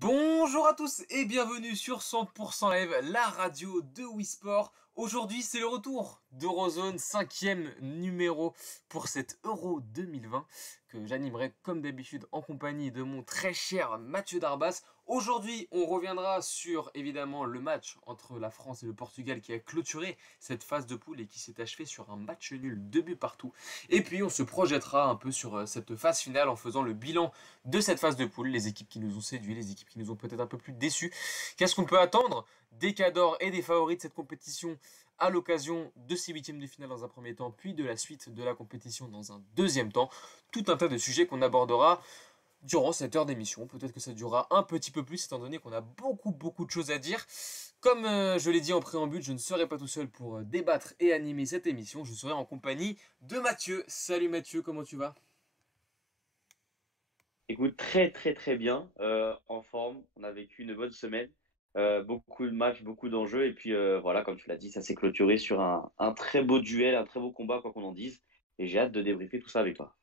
Bonjour à tous et bienvenue sur 100% Live, la radio de Wii Sport. Aujourd'hui, c'est le retour d'Eurozone, 5e numéro pour cet Euro 2020 que j'animerai comme d'habitude en compagnie de mon très cher Mathieu Darbas. Aujourd'hui, on reviendra sur évidemment le match entre la France et le Portugal qui a clôturé cette phase de poule et qui s'est achevé sur un match nul, 2 buts partout. Et puis, on se projettera un peu sur cette phase finale en faisant le bilan de cette phase de poule, les équipes qui nous ont séduits, les équipes qui nous ont peut-être un peu plus déçus. Qu'est-ce qu'on peut attendre des cadors et des favoris de cette compétition à l'occasion de ces huitièmes de finale dans un premier temps, puis de la suite de la compétition dans un deuxième temps. Tout un tas de sujets qu'on abordera durant cette heure d'émission. Peut-être que ça durera un petit peu plus, étant donné qu'on a beaucoup de choses à dire. Comme je l'ai dit en préambule, je ne serai pas tout seul pour débattre et animer cette émission. Je serai en compagnie de Mathieu. Salut Mathieu, comment tu vas? Écoute, très bien, en forme. On a vécu une bonne semaine, beaucoup de matchs, beaucoup d'enjeux. Et puis voilà, comme tu l'as dit, ça s'est clôturé sur un très beau duel, un très beau combat, quoi qu'on en dise. Et j'ai hâte de débriefer tout ça avec toi.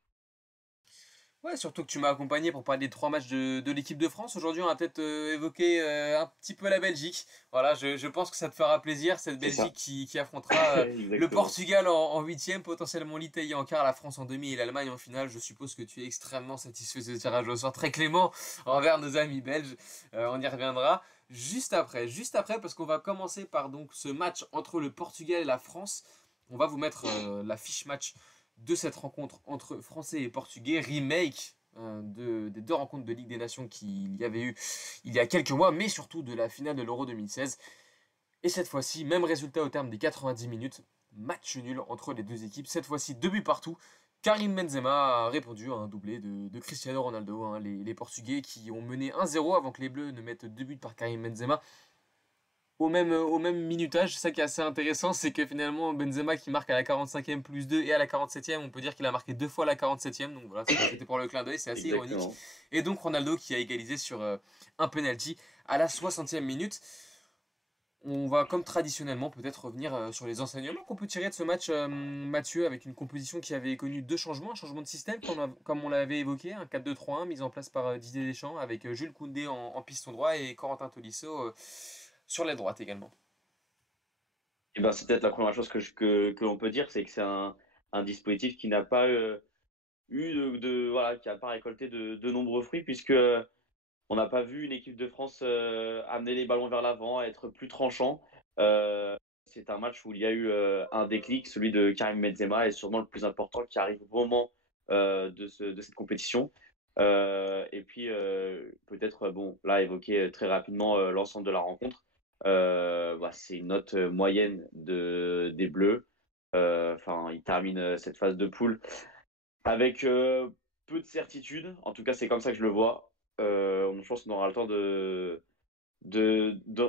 Ouais, surtout que tu m'as accompagné pour parler des trois matchs de l'équipe de France. Aujourd'hui, on va peut-être évoquer un petit peu la Belgique. Voilà, je pense que ça te fera plaisir, cette C'est ça, Belgique qui affrontera le exactement. Portugal en huitième, potentiellement l'Italie en quart, la France en demi et l'Allemagne en finale. Je suppose que tu es extrêmement satisfait de ce tirage au sort, très clément envers nos amis belges. On y reviendra juste après, parce qu'on va commencer par donc ce match entre le Portugal et la France. On va vous mettre la fiche match de cette rencontre entre Français et Portugais, remake des deux rencontres de Ligue des Nations qu'il y avait eu il y a quelques mois, mais surtout de la finale de l'Euro 2016. Et cette fois-ci, même résultat au terme des 90 minutes, match nul entre les deux équipes, cette fois-ci 2 buts partout. Karim Benzema a répondu à un doublé de Cristiano Ronaldo, hein, les Portugais qui ont mené 1-0 avant que les Bleus ne mettent 2 buts par Karim Benzema au même minutage. C'est ça qui est assez intéressant, c'est que finalement Benzema qui marque à la 45e plus 2 et à la 47e, on peut dire qu'il a marqué deux fois à la 47e, donc voilà, c'était pour le clin d'œil, c'est assez ironique. Exactement. Et donc Ronaldo qui a égalisé sur un penalty à la 60e minute. On va comme traditionnellement peut-être revenir sur les enseignements qu'on peut tirer de ce match, Mathieu, avec une composition qui avait connu deux changements, un changement de système comme on l'avait évoqué, un 4-2-3-1 mis en place par Didier Deschamps avec Jules Koundé en piston droit et Corentin Tolisso sur la droite également. Et ben, c'est peut-être la première chose que l'on peut dire, c'est que c'est un dispositif qui n'a pas eu voilà, qui n'a pas récolté de nombreux fruits, puisque on n'a pas vu une équipe de France amener les ballons vers l'avant, être plus tranchant. C'est un match où il y a eu un déclic, celui de Karim Benzema, est sûrement le plus important qui arrive au moment de cette compétition. Et puis peut-être, bon, là, évoquer très rapidement l'ensemble de la rencontre. C'est une note moyenne des Bleus. Enfin, ils terminent cette phase de poule avec peu de certitude. En tout cas, c'est comme ça que je le vois. Je pense qu'on aura le temps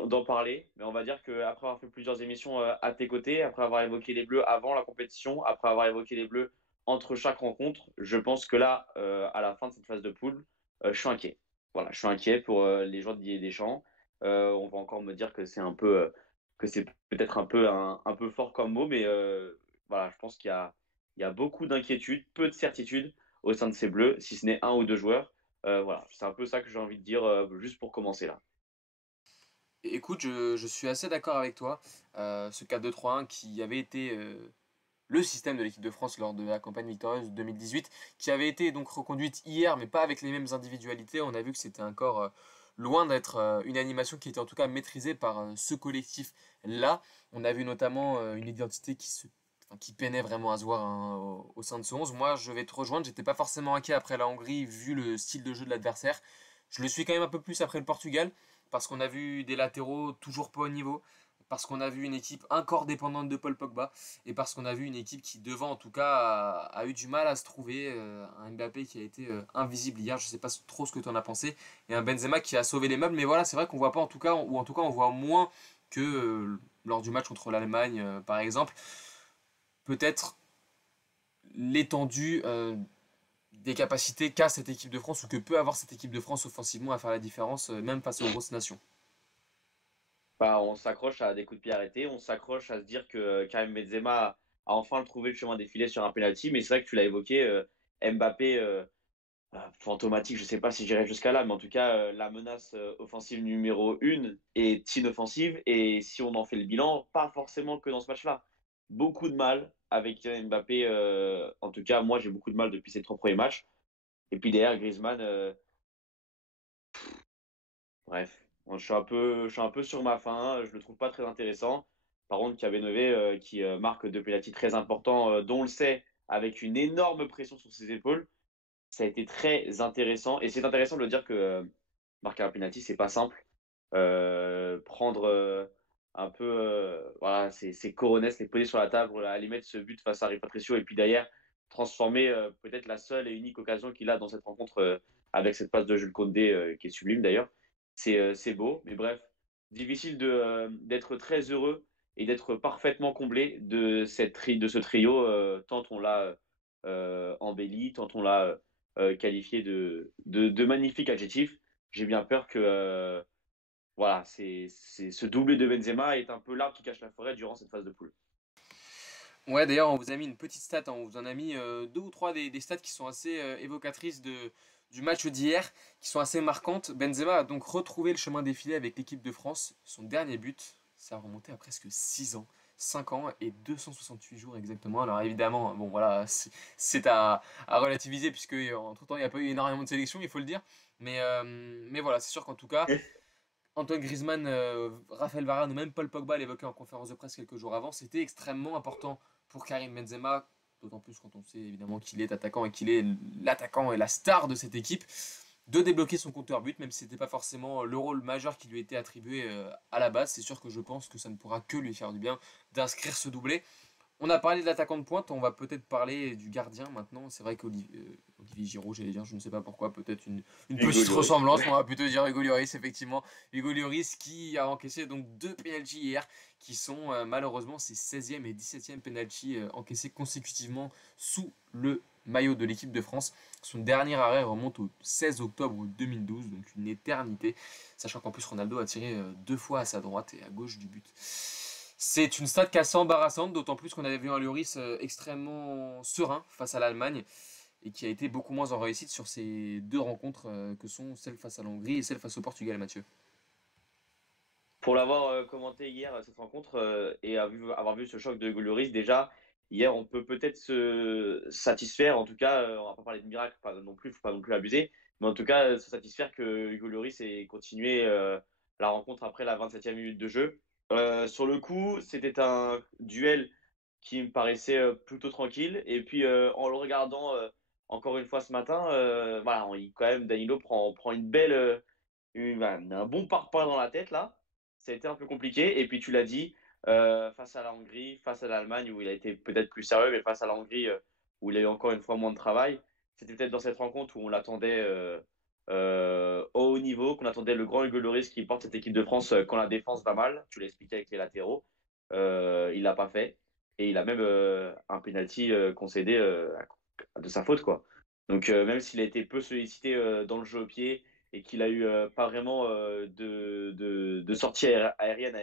d'en parler. Mais on va dire qu'après avoir fait plusieurs émissions à tes côtés, après avoir évoqué les Bleus avant la compétition, après avoir évoqué les Bleus entre chaque rencontre, je pense que là, à la fin de cette phase de poule, je suis inquiet. Voilà, je suis inquiet pour les joueurs de Didier Deschamps. On va encore me dire que c'est un peu, que c'est peut-être un peu fort comme mot, mais voilà, je pense il y a beaucoup d'inquiétudes, peu de certitudes au sein de ces Bleus, si ce n'est un ou deux joueurs. Voilà, c'est un peu ça que j'ai envie de dire juste pour commencer là. Écoute, je suis assez d'accord avec toi. Ce 4-2-3-1 qui avait été le système de l'équipe de France lors de la campagne victorieuse de 2018, qui avait été donc reconduite hier, mais pas avec les mêmes individualités. On a vu que c'était encore loin d'être une animation qui était en tout cas maîtrisée par ce collectif-là. On a vu notamment une identité enfin, qui peinait vraiment à se voir hein, au sein de ce 11. Moi, je vais te rejoindre, j'étais pas forcément inquiet après la Hongrie vu le style de jeu de l'adversaire. Je le suis quand même un peu plus après le Portugal, parce qu'on a vu des latéraux toujours pas au niveau, parce qu'on a vu une équipe encore dépendante de Paul Pogba, et parce qu'on a vu une équipe qui, devant en tout cas, a eu du mal à se trouver. Un Mbappé qui a été invisible hier, je sais pas trop ce que tu en as pensé, et un Benzema qui a sauvé les meubles, mais voilà, c'est vrai qu'on voit pas en tout cas, ou en tout cas on voit moins que lors du match contre l'Allemagne par exemple, peut-être l'étendue des capacités qu'a cette équipe de France, ou que peut avoir cette équipe de France offensivement à faire la différence, même face aux grosses nations. Bah, on s'accroche à des coups de pied arrêtés, on s'accroche à se dire que Karim Benzema a enfin trouvé le chemin des filets sur un penalty, mais c'est vrai que tu l'as évoqué, Mbappé fantomatique, je ne sais pas si j'irai jusqu'à là, mais en tout cas, la menace offensive numéro 1 est inoffensive. Et si on en fait le bilan, pas forcément que dans ce match-là. Beaucoup de mal avec Kylian Mbappé. En tout cas, moi, j'ai beaucoup de mal depuis ces 3 premiers matchs. Et puis derrière, Griezmann, bref, moi, je suis un peu sur ma faim. Je le trouve pas très intéressant. Par contre, Kabenové, qui marque deux pénaltys très importants, dont on le sait, avec une énorme pression sur ses épaules, ça a été très intéressant. Et c'est intéressant de le dire que marquer un penalty, c'est pas simple. Prendre un peu voilà, ses coronets, les poser sur la table, aller mettre ce but face à Rui Patricio et puis derrière transformer peut-être la seule et unique occasion qu'il a dans cette rencontre avec cette passe de Jules Koundé qui est sublime d'ailleurs. C'est beau, mais bref, difficile d'être très heureux et d'être parfaitement comblé de ce trio, tant on l'a embelli, tant on l'a qualifié de magnifiques adjectifs. J'ai bien peur que voilà, ce doublé de Benzema est un peu l'arbre qui cache la forêt durant cette phase de poule. Ouais, d'ailleurs, on vous a mis une petite stat, hein, on vous en a mis deux ou trois des stats qui sont assez évocatrices du match d'hier, qui sont assez marquantes. Benzema a donc retrouvé le chemin défilé avec l'équipe de France. Son dernier but, ça a remonté à presque 6 ans. 5 ans et 268 jours exactement. Alors évidemment, bon voilà, c'est à relativiser puisque entre temps il n'y a pas eu énormément de sélections, il faut le dire. Mais voilà, c'est sûr qu'en tout cas, Antoine Griezmann, Raphaël Varane ou même Paul Pogba l'évoquaient en conférence de presse quelques jours avant, c'était extrêmement important pour Karim Benzema, d'autant plus quand on sait évidemment qu'il est attaquant et qu'il est l'attaquant et la star de cette équipe, de débloquer son compteur but, même si ce n'était pas forcément le rôle majeur qui lui était attribué à la base. C'est sûr que je pense que ça ne pourra que lui faire du bien d'inscrire ce doublé. On a parlé de l'attaquant de pointe, on va peut-être parler du gardien maintenant. C'est vrai qu'Olivier Giroud, j'allais dire, je ne sais pas pourquoi, peut-être une Hugo petite Lloris. ressemblance, on va plutôt dire Hugo Lloris, effectivement. Hugo Lloris qui a encaissé donc deux pénaltys hier, qui sont malheureusement ses 16e et 17e pénaltys encaissés consécutivement sous le maillot de l'équipe de France. Son dernier arrêt remonte au 16 octobre 2012, donc une éternité, sachant qu'en plus Ronaldo a tiré deux fois à sa droite et à gauche du but. C'est une stat qui est assez embarrassante, d'autant plus qu'on avait vu un Lloris extrêmement serein face à l'Allemagne et qui a été beaucoup moins en réussite sur ces deux rencontres que sont celle face à la Hongrie et celle face au Portugal, Mathieu. Pour l'avoir commenté hier, cette rencontre, et avoir vu ce choc de Hugo Lloris, déjà, hier, on peut peut-être se satisfaire, en tout cas, on va pas parler de miracle, pas non plus, faut pas non plus abuser, mais en tout cas, se satisfaire que Hugo Lloris ait continué la rencontre après la 27e minute de jeu. Sur le coup, c'était un duel qui me paraissait plutôt tranquille, et puis en le regardant encore une fois ce matin, voilà, quand même, Danilo prend une belle, un bon parpaing dans la tête, là. Ça a été un peu compliqué. Et puis tu l'as dit, face à la Hongrie, face à l'Allemagne, où il a été peut-être plus sérieux, mais face à la Hongrie, où il a eu encore une fois moins de travail, c'était peut-être dans cette rencontre où on l'attendait au haut niveau, qu'on attendait le grand Hugo Lloris qui porte cette équipe de France quand la défense va mal. Tu l'as expliqué avec les latéraux. Il l'a pas fait. Et il a même un penalty concédé de sa faute, quoi. Donc même s'il a été peu sollicité dans le jeu au pied, et qu'il a eu pas vraiment de sortie aérienne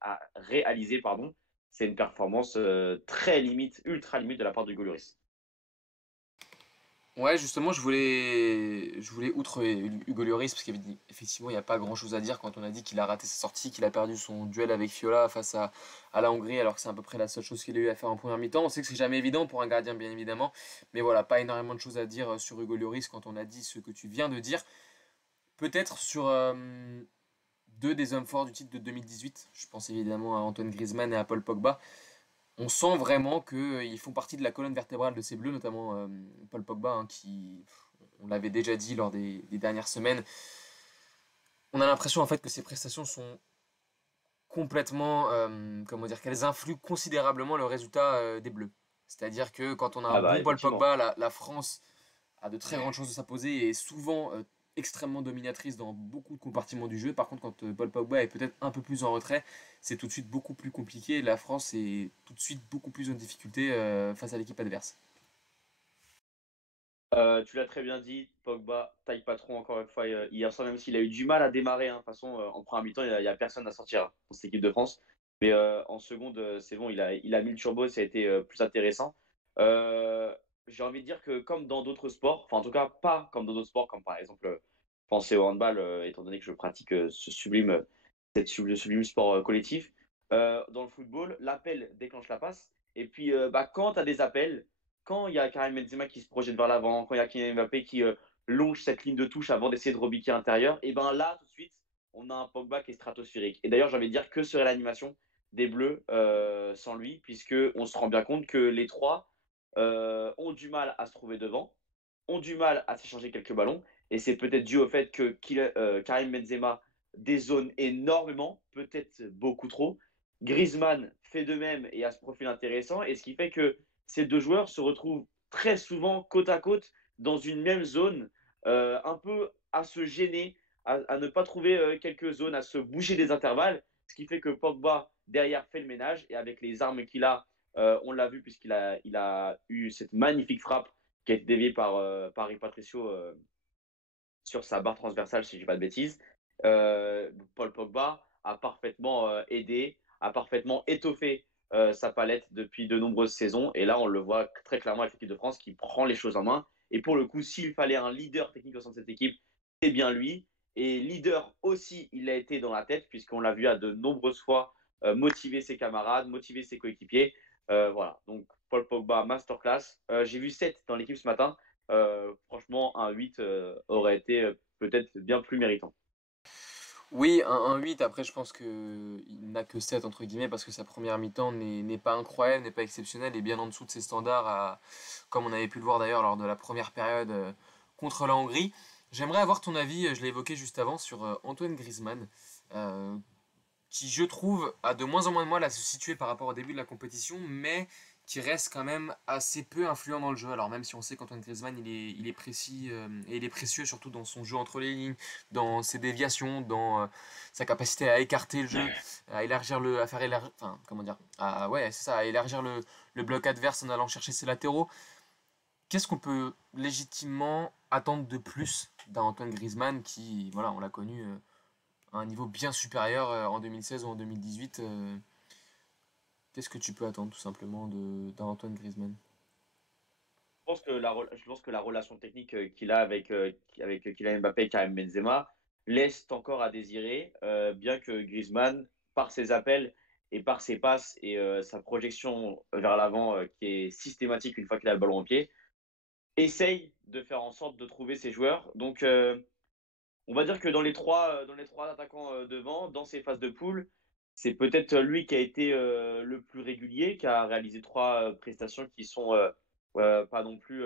à réaliser, pardon, c'est une performance très limite, ultra limite de la part de Goloris. Ouais, justement, je voulais outre Hugo Lloris, parce qu'effectivement, il n'y a pas grand-chose à dire quand on a dit qu'il a raté sa sortie, qu'il a perdu son duel avec Fiola face à la Hongrie, alors que c'est à peu près la seule chose qu'il a eu à faire en première mi-temps. On sait que c'est jamais évident pour un gardien, bien évidemment, mais voilà, pas énormément de choses à dire sur Hugo Lloris quand on a dit ce que tu viens de dire. Peut-être sur deux des hommes forts du titre de 2018, je pense évidemment à Antoine Griezmann et à Paul Pogba. On sent vraiment qu'ils font partie de la colonne vertébrale de ces Bleus, notamment Paul Pogba, hein, qui, on l'avait déjà dit lors des dernières semaines, on a l'impression en fait que ses prestations sont complètement, comment dire, qu'elles influent considérablement le résultat des Bleus. C'est-à-dire que quand on a un Ah bah bon Paul effectivement. Pogba, la France a de très grandes chances de s'imposer et est souvent extrêmement dominatrice dans beaucoup de compartiments du jeu. Par contre, quand Paul Pogba est peut-être un peu plus en retrait, c'est tout de suite beaucoup plus compliqué. La France est tout de suite beaucoup plus en difficulté face à l'équipe adverse. Tu l'as très bien dit, Pogba, taille patron encore une fois hier soir, même s'il a eu du mal à démarrer. Hein. De toute façon, en première mi-temps, il y a personne à sortir dans cette équipe de France. Mais en seconde, c'est bon, il a mis le turbo, ça a été plus intéressant. Euh, j'ai envie de dire que comme dans d'autres sports, enfin en tout cas pas comme dans d'autres sports, comme par exemple penser au handball, étant donné que je pratique ce sublime sport collectif. Dans le football, l'appel déclenche la passe. Et puis quand tu as des appels, quand il y a Karim Benzema qui se projette vers l'avant, quand il y a Kylian Mbappé qui longe cette ligne de touche avant d'essayer de rebiquer à l'intérieur, et ben là tout de suite, on a un Pogba qui est stratosphérique. Et d'ailleurs, j'ai envie de dire que serait l'animation des Bleus sans lui, puisque on se rend bien compte que les trois ont du mal à se trouver devant, ont du mal à s'échanger quelques ballons. Et c'est peut-être dû au fait que Karim Benzema dézone énormément, peut-être beaucoup trop. Griezmann fait de même et a ce profil intéressant. Et ce qui fait que ces deux joueurs se retrouvent très souvent côte à côte dans une même zone, un peu à se gêner, à ne pas trouver quelques zones, à se bouger des intervalles. Ce qui fait que Pogba, derrière, fait le ménage. Et avec les armes qu'il a, on l'a vu il a eu cette magnifique frappe qui a été déviée par Paris Patricio sur sa barre transversale, si je dis pas de bêtises. Paul Pogba a parfaitement aidé, a parfaitement étoffé sa palette depuis de nombreuses saisons. Et là, on le voit très clairement avec l'équipe de France qui prend les choses en main. Et pour le coup, s'il fallait un leader technique au sein de cette équipe, c'est bien lui. Et leader aussi, il a été dans la tête, puisqu'on l'a vu à de nombreuses fois motiver ses camarades, motiver ses coéquipiers. Voilà, donc Paul Pogba, masterclass. J'ai vu 7 dans l'équipe ce matin. Franchement, un 8 aurait été peut-être bien plus méritant. Oui, un 8. Après, je pense qu'il n'a que 7 entre guillemets, parce que sa première mi-temps n'est pas incroyable, n'est pas exceptionnelle, et bien en dessous de ses standards, comme on avait pu le voir d'ailleurs lors de la première période contre la Hongrie. J'aimerais avoir ton avis, je l'ai évoqué juste avant, sur Antoine Griezmann, euh, qui je trouve a de moins en moins de mal à se situer par rapport au début de la compétition, mais qui reste quand même assez peu influent dans le jeu. Alors même si on sait qu'Antoine Griezmann il est précis et il est précieux surtout dans son jeu entre les lignes, dans ses déviations, dans sa capacité à écarter le jeu, à élargir à faire élargir, enfin comment dire, ouais c'est ça, à élargir le bloc adverse en allant chercher ses latéraux. Qu'est-ce qu'on peut légitimement attendre de plus d'un Antoine Griezmann qui, voilà, on l'a connu à un niveau bien supérieur en 2016 ou en 2018. Qu'est-ce que tu peux attendre tout simplement d'un Antoine Griezmann? Je pense que la relation technique qu'il a avec Kylian Mbappé et Karim Benzema laisse encore à désirer, bien que Griezmann, par ses appels et par ses passes et sa projection vers l'avant qui est systématique une fois qu'il a le ballon au pied, essaye de faire en sorte de trouver ses joueurs. Donc, on va dire que dans les trois attaquants devant, dans ces phases de poule, c'est peut-être lui qui a été le plus régulier, qui a réalisé trois prestations qui sont pas non plus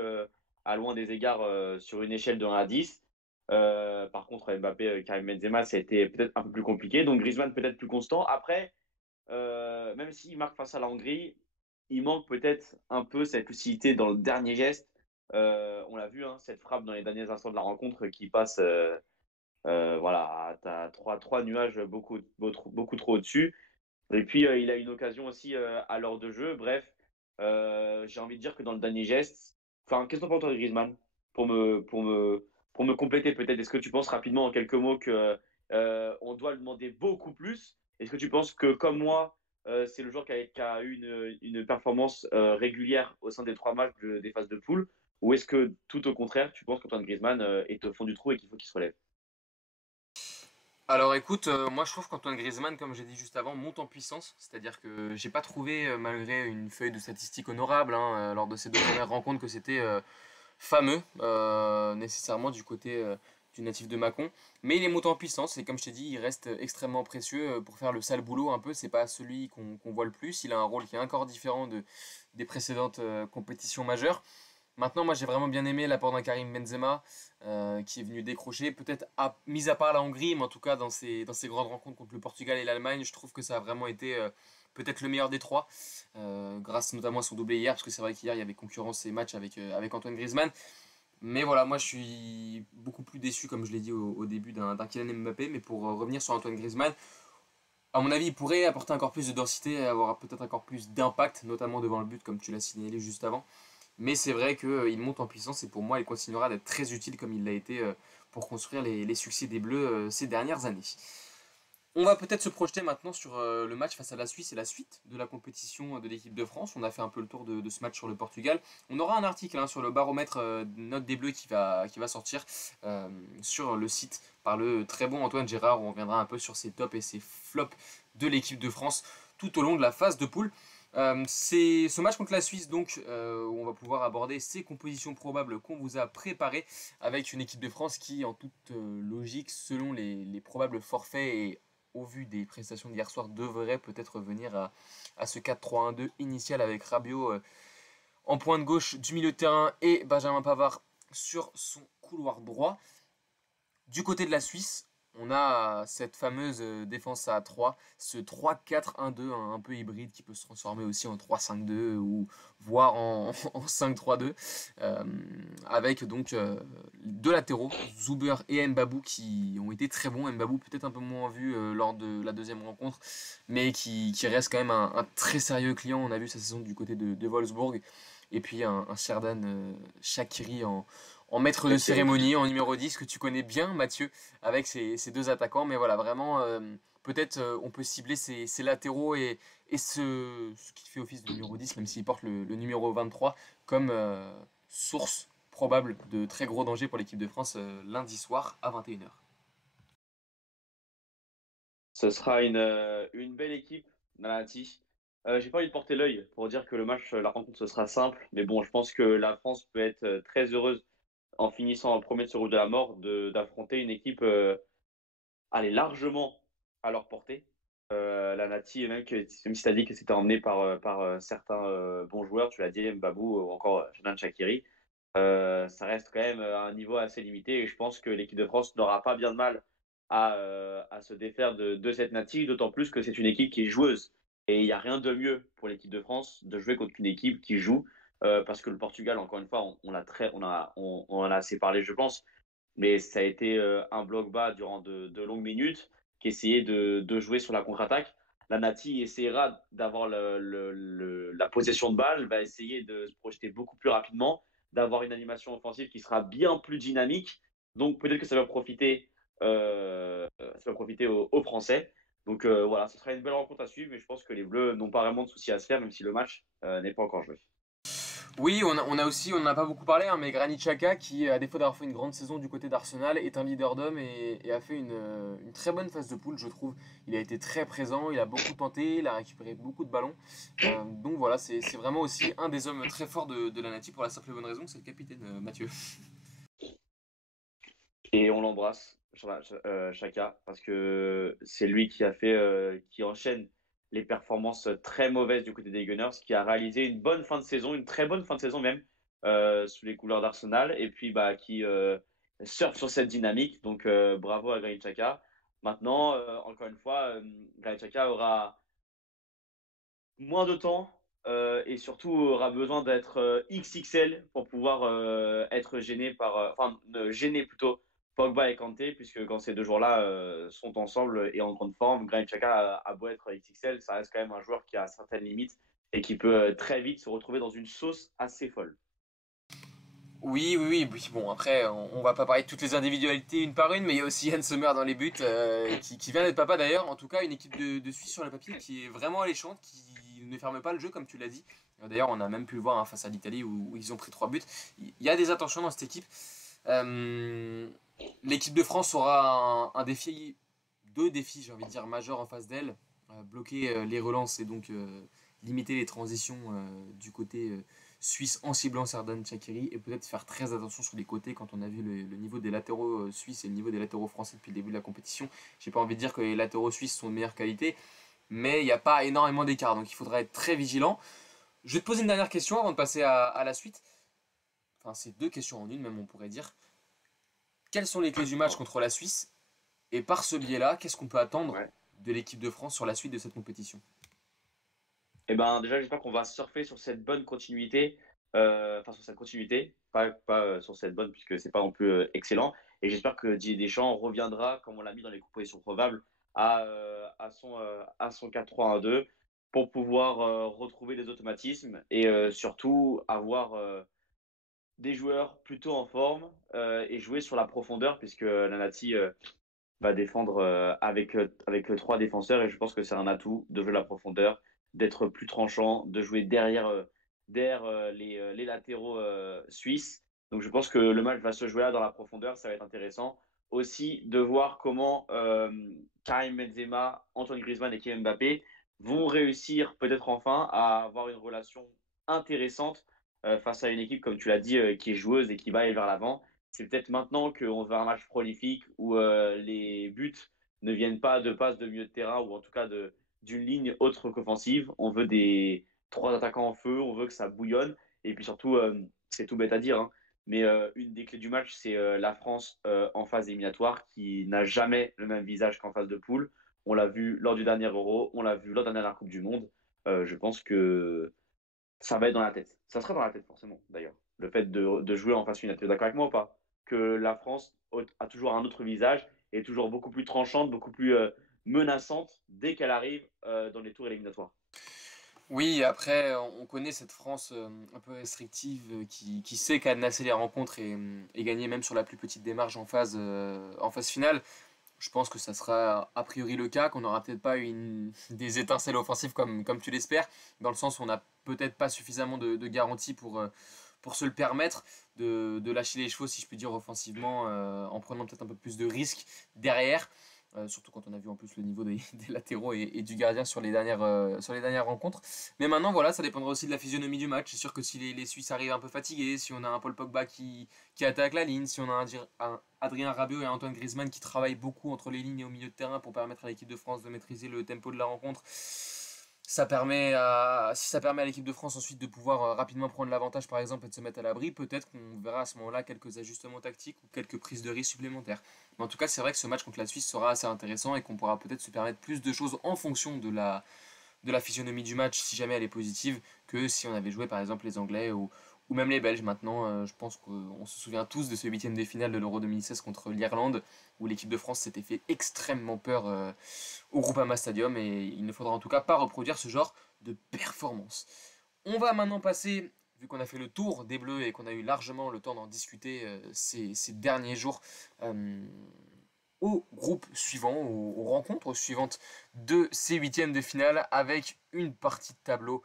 à loin des égards sur une échelle de 1 à 10. Par contre, Mbappé, Karim Benzema, ça a été peut-être un peu plus compliqué. Donc Griezmann peut-être plus constant. Après, même s'il marque face à la Hongrie, il manque peut-être un peu cette lucidité dans le dernier geste. On l'a vu, hein, cette frappe dans les derniers instants de la rencontre qui passe voilà, tu as trois nuages beaucoup trop au-dessus. Et puis, il a une occasion aussi à l'heure de jeu. Bref, j'ai envie de dire que dans le dernier geste, enfin, qu'est-ce que tu penses de Griezmann pour me compléter peut-être? Est-ce que tu penses rapidement en quelques mots que on doit le demander beaucoup plus? Est-ce que tu penses que, comme moi, c'est le joueur qui a eu une performance régulière au sein des trois matchs des phases de poule? Ou est-ce que, tout au contraire, tu penses qu'Antoine Griezmann est au fond du trou et qu'il faut qu'il se relève? Alors écoute, moi je trouve qu'Antoine Griezmann, comme j'ai dit juste avant, monte en puissance. C'est-à-dire que j'ai pas trouvé, malgré une feuille de statistiques honorable lors de ces deux premières rencontres, que c'était fameux nécessairement du côté du natif de Mâcon. Mais il est monté en puissance et comme je t'ai dit, il reste extrêmement précieux pour faire le sale boulot un peu. C'est pas celui qu'on voit le plus. Il a un rôle qui est encore différent des précédentes compétitions majeures. Maintenant, moi j'ai vraiment bien aimé l'apport d'un Karim Benzema qui est venu décrocher, peut-être mis à part la Hongrie, mais en tout cas dans ces grandes rencontres contre le Portugal et l'Allemagne, je trouve que ça a vraiment été peut-être le meilleur des trois, grâce notamment à son doublé hier, parce que c'est vrai qu'hier il y avait concurrence et match avec Antoine Griezmann. Mais voilà, moi je suis beaucoup plus déçu, comme je l'ai dit au début, d'un Kylian Mbappé, mais pour revenir sur Antoine Griezmann, à mon avis, il pourrait apporter encore plus de densité, avoir peut-être encore plus d'impact, notamment devant le but, comme tu l'as signalé juste avant. Mais c'est vrai qu'il monte en puissance et pour moi, il continuera d'être très utile comme il l'a été pour construire les succès des Bleus ces dernières années. On va peut-être se projeter maintenant sur le match face à la Suisse et la suite de la compétition de l'équipe de France. On a fait un peu le tour de ce match sur le Portugal. On aura un article sur le baromètre Note des Bleus qui va sortir sur le site par le très bon Antoine Gérard, où on reviendra un peu sur ses tops et ses flops de l'équipe de France tout au long de la phase de poule. C'est ce match contre la Suisse donc où on va pouvoir aborder ces compositions probables qu'on vous a préparées avec une équipe de France qui en toute logique selon les probables forfaits et au vu des prestations d'hier soir devrait peut-être venir à ce 4-3-1-2 initial avec Rabiot en pointe gauche du milieu de terrain et Benjamin Pavard sur son couloir droit. Du côté de la Suisse, on a cette fameuse défense à 3, ce 3-4-1-2 un peu hybride qui peut se transformer aussi en 3-5-2 ou voire en 5-3-2 avec donc deux latéraux, Zuber et Mbabou qui ont été très bons. Mbabou peut-être un peu moins vu lors de la deuxième rencontre, mais qui reste quand même un très sérieux client. On a vu sa saison du côté de Wolfsburg. Et puis un Sherdan Shaqiri en maître de cérémonie, en numéro 10, que tu connais bien, Mathieu, avec ces deux attaquants. Mais voilà, vraiment, peut-être on peut cibler ces latéraux et ce qui fait office de numéro 10, même s'il porte le numéro 23, comme source probable de très gros danger pour l'équipe de France lundi soir à 21h. Ce sera une belle équipe, Nalati. J'ai pas envie de porter l'œil pour dire que le match, la rencontre, ce sera simple. Mais bon, je pense que la France peut être très heureuse en finissant en premier de ce groupe de la mort d'affronter une équipe allez, largement à leur portée. La Nati, même si tu as dit que c'était emmené par certains bons joueurs, tu l'as dit, Mbabou ou encore Jordan Shaqiri, ça reste quand même à un niveau assez limité et je pense que l'équipe de France n'aura pas bien de mal à se défaire de cette Nati, d'autant plus que c'est une équipe qui est joueuse. Et il n'y a rien de mieux pour l'équipe de France de jouer contre une équipe qui joue, parce que le Portugal, encore une fois, on en a assez parlé, je pense, mais ça a été un bloc bas durant de longues minutes qui essayait de jouer sur la contre-attaque. La Nati essaiera d'avoir la possession de balle, va essayer de se projeter beaucoup plus rapidement, d'avoir une animation offensive qui sera bien plus dynamique. Donc peut-être que ça va profiter aux Français. Donc voilà, ce sera une belle rencontre à suivre, mais je pense que les Bleus n'ont pas vraiment de soucis à se faire, même si le match n'est pas encore joué. Oui, on a aussi, on n'en a pas beaucoup parlé, mais Granit Xhaka qui, à défaut d'avoir fait une grande saison du côté d'Arsenal, est un leader d'homme et a fait une très bonne phase de poule, je trouve. Il a été très présent, il a beaucoup tenté, il a récupéré beaucoup de ballons. Donc voilà, c'est vraiment aussi un des hommes très forts de la Nati pour la simple et bonne raison, c'est le capitaine Mathieu. Et on l'embrasse, Chaka, parce que c'est lui qui enchaîne les performances très mauvaises du côté des Gunners, qui a réalisé une bonne fin de saison, une très bonne fin de saison même, sous les couleurs d'Arsenal, et puis bah, qui surfe sur cette dynamique. Donc bravo à Granit Xhaka. Maintenant, encore une fois, Granit Xhaka aura moins de temps et surtout aura besoin d'être XXL pour pouvoir être gêné gêner plutôt Pogba et Kanté, puisque quand ces deux joueurs-là sont ensemble et en grande forme, Granit Xhaka a beau être XXL, ça reste quand même un joueur qui a certaines limites et qui peut très vite se retrouver dans une sauce assez folle. Oui. Bon, après, on va pas parler de toutes les individualités une par une, mais il y a aussi Yann Sommer dans les buts, qui vient d'être papa d'ailleurs. En tout cas, une équipe de Suisse sur le papier qui est vraiment alléchante, qui ne ferme pas le jeu, comme tu l'as dit. D'ailleurs, on a même pu le voir face à l'Italie où ils ont pris 3 buts. Il y a des attentions dans cette équipe. L'équipe de France aura un défi, deux défis, j'ai envie de dire, majeurs en face d'elle. Bloquer les relances et donc limiter les transitions du côté suisse en ciblant Serdar Shaqiri et peut-être faire très attention sur les côtés quand on a vu le niveau des latéraux suisses et le niveau des latéraux français depuis le début de la compétition. J'ai pas envie de dire que les latéraux suisses sont de meilleure qualité, mais il n'y a pas énormément d'écart, donc il faudra être très vigilant. Je vais te poser une dernière question avant de passer à la suite. Enfin, c'est deux questions en une, même on pourrait dire. Quelles sont les clés du match contre la Suisse? Et par ce biais-là, qu'est-ce qu'on peut attendre Ouais. de l'équipe de France sur la suite de cette compétition? Et ben déjà, j'espère qu'on va surfer sur cette bonne continuité, sur cette continuité, pas sur cette bonne, puisque c'est pas non plus excellent. Et j'espère que Didier Deschamps reviendra, comme on l'a mis dans les compositions probables, à son 4-3-1-2 pour pouvoir retrouver des automatismes et surtout avoir des joueurs plutôt en forme et jouer sur la profondeur, puisque la Nati va défendre avec trois défenseurs et je pense que c'est un atout de jouer la profondeur, d'être plus tranchant, de jouer derrière les latéraux suisses. Donc je pense que le match va se jouer là dans la profondeur, ça va être intéressant. Aussi de voir comment Karim Benzema, Antoine Griezmann et Kylian Mbappé vont réussir peut-être enfin à avoir une relation intéressante face à une équipe, comme tu l'as dit, qui est joueuse et qui va aller vers l'avant. C'est peut-être maintenant qu'on veut un match prolifique où les buts ne viennent pas de passes de milieu de terrain ou en tout cas d'une ligne autre qu'offensive. On veut des trois attaquants en feu, on veut que ça bouillonne. Et puis surtout, c'est tout bête à dire, hein, mais une des clés du match, c'est la France en phase éliminatoire qui n'a jamais le même visage qu'en phase de poule. On l'a vu lors du dernier Euro, on l'a vu lors de la dernière Coupe du Monde. Je pense que ça va être dans la tête. Ça sera dans la tête, forcément, d'ailleurs. Le fait de jouer en phase finale. Tu es d'accord avec moi ou pas? Que la France a toujours un autre visage et est toujours beaucoup plus tranchante, beaucoup plus menaçante dès qu'elle arrive dans les tours éliminatoires. Oui, après, on connaît cette France un peu restrictive qui sait cadenasser les rencontres et gagner même sur la plus petite démarche en phase finale. Je pense que ça sera a priori le cas, qu'on n'aura peut-être pas des étincelles offensives comme tu l'espères, dans le sens où on n'a peut-être pas suffisamment de garanties pour se le permettre de lâcher les chevaux, si je puis dire, offensivement, en prenant peut-être un peu plus de risques derrière. Surtout quand on a vu en plus le niveau des latéraux et du gardien sur les dernières rencontres. Mais maintenant, voilà, ça dépendra aussi de la physionomie du match. C'est sûr que si les Suisses arrivent un peu fatigués, si on a un Paul Pogba qui attaque la ligne, si on a un Adrien Rabiot et un Antoine Griezmann qui travaillent beaucoup entre les lignes et au milieu de terrain pour permettre à l'équipe de France de maîtriser le tempo de la rencontre, si ça permet à l'équipe de France ensuite de pouvoir rapidement prendre l'avantage par exemple et de se mettre à l'abri, peut-être qu'on verra à ce moment-là quelques ajustements tactiques ou quelques prises de risque supplémentaires. Mais en tout cas, c'est vrai que ce match contre la Suisse sera assez intéressant et qu'on pourra peut-être se permettre plus de choses en fonction de la physionomie du match si jamais elle est positive que si on avait joué par exemple les Anglais ou même les Belges. Maintenant, je pense qu'on se souvient tous de ce huitième de finale de l'Euro 2016 contre l'Irlande où l'équipe de France s'était fait extrêmement peur au Groupama Stadium et il ne faudra en tout cas pas reproduire ce genre de performance. On va maintenant passer, vu qu'on a fait le tour des Bleus et qu'on a eu largement le temps d'en discuter ces derniers jours, euh, au groupe suivant, aux rencontres suivantes de ces huitièmes de finale avec une partie de tableau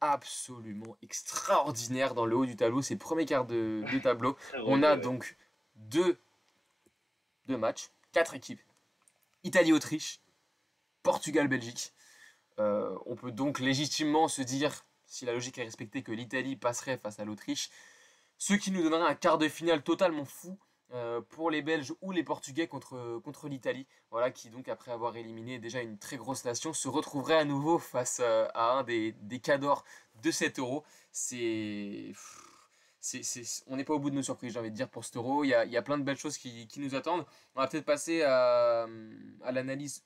absolument extraordinaire dans le haut du tableau, c'est le premier quart de tableau. Très On a relevé, ouais. donc deux, deux matchs, quatre équipes. Italie-Autriche, Portugal-Belgique. On peut donc légitimement se dire, si la logique est respectée, que l'Italie passerait face à l'Autriche, ce qui nous donnerait un quart de finale totalement fou pour les Belges ou les Portugais contre l'Italie. Voilà, qui donc, après avoir éliminé déjà une très grosse nation, se retrouverait à nouveau face à un des cadors de cet euro. C'est. On n'est pas au bout de nos surprises, j'ai envie de dire, pour cet euro. Il y a plein de belles choses qui nous attendent. On va peut-être passer à l'analyse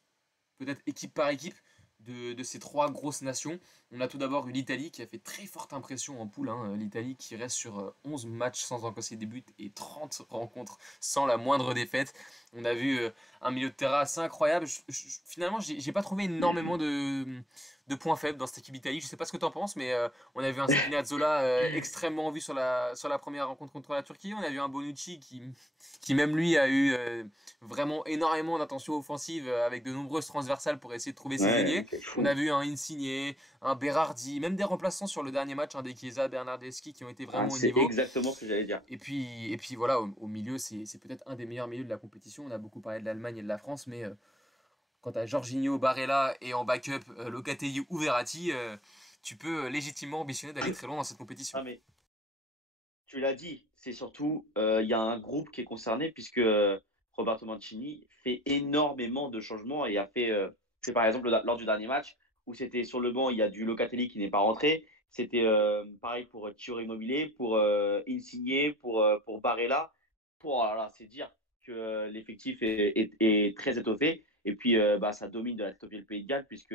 peut-être équipe par équipe de ces trois grosses nations. On a tout d'abord eu l'Italie qui a fait très forte impression en poule. Hein. L'Italie qui reste sur 11 matchs sans encaisser des buts et 30 rencontres sans la moindre défaite. On a vu un milieu de terrain assez incroyable. Finalement, j'ai pas trouvé énormément de points faibles dans cette équipe d'Italie. Je sais pas ce que tu en penses, mais on a vu un Spinazzola extrêmement en vue sur la première rencontre contre la Turquie. On a vu un Bonucci qui même lui a eu vraiment énormément d'attention offensive avec de nombreuses transversales pour essayer de trouver ses Ouais, ailiers. ok, On fou. a vu un Insigne, un Berardi, même des remplaçants sur le dernier match, un des Chiesa, Bernardeschi qui ont été Ah, vraiment au c'est niveau. exactement ce que j'allais dire. Et puis voilà, au milieu, c'est peut-être un des meilleurs milieux de la compétition. On a beaucoup parlé de l'Allemagne et de la France, mais quand tu as Jorginho, Barella et en backup Locatelli ou Verratti, tu peux légitimement ambitionner d'aller très loin dans cette compétition. Ah, mais tu l'as dit, c'est surtout, il y a un groupe qui est concerné puisque Roberto Mancini fait énormément de changements et a fait, c'est par exemple lors du dernier match où c'était sur le banc, il y a du Locatelli qui n'est pas rentré. C'était pareil pour Thiago Immobilier, pour Insigne, pour Barella. Pour, alors là, c'est dire que l'effectif est très étoffé. Et puis, bah, ça domine de la le Pays de Galles puisque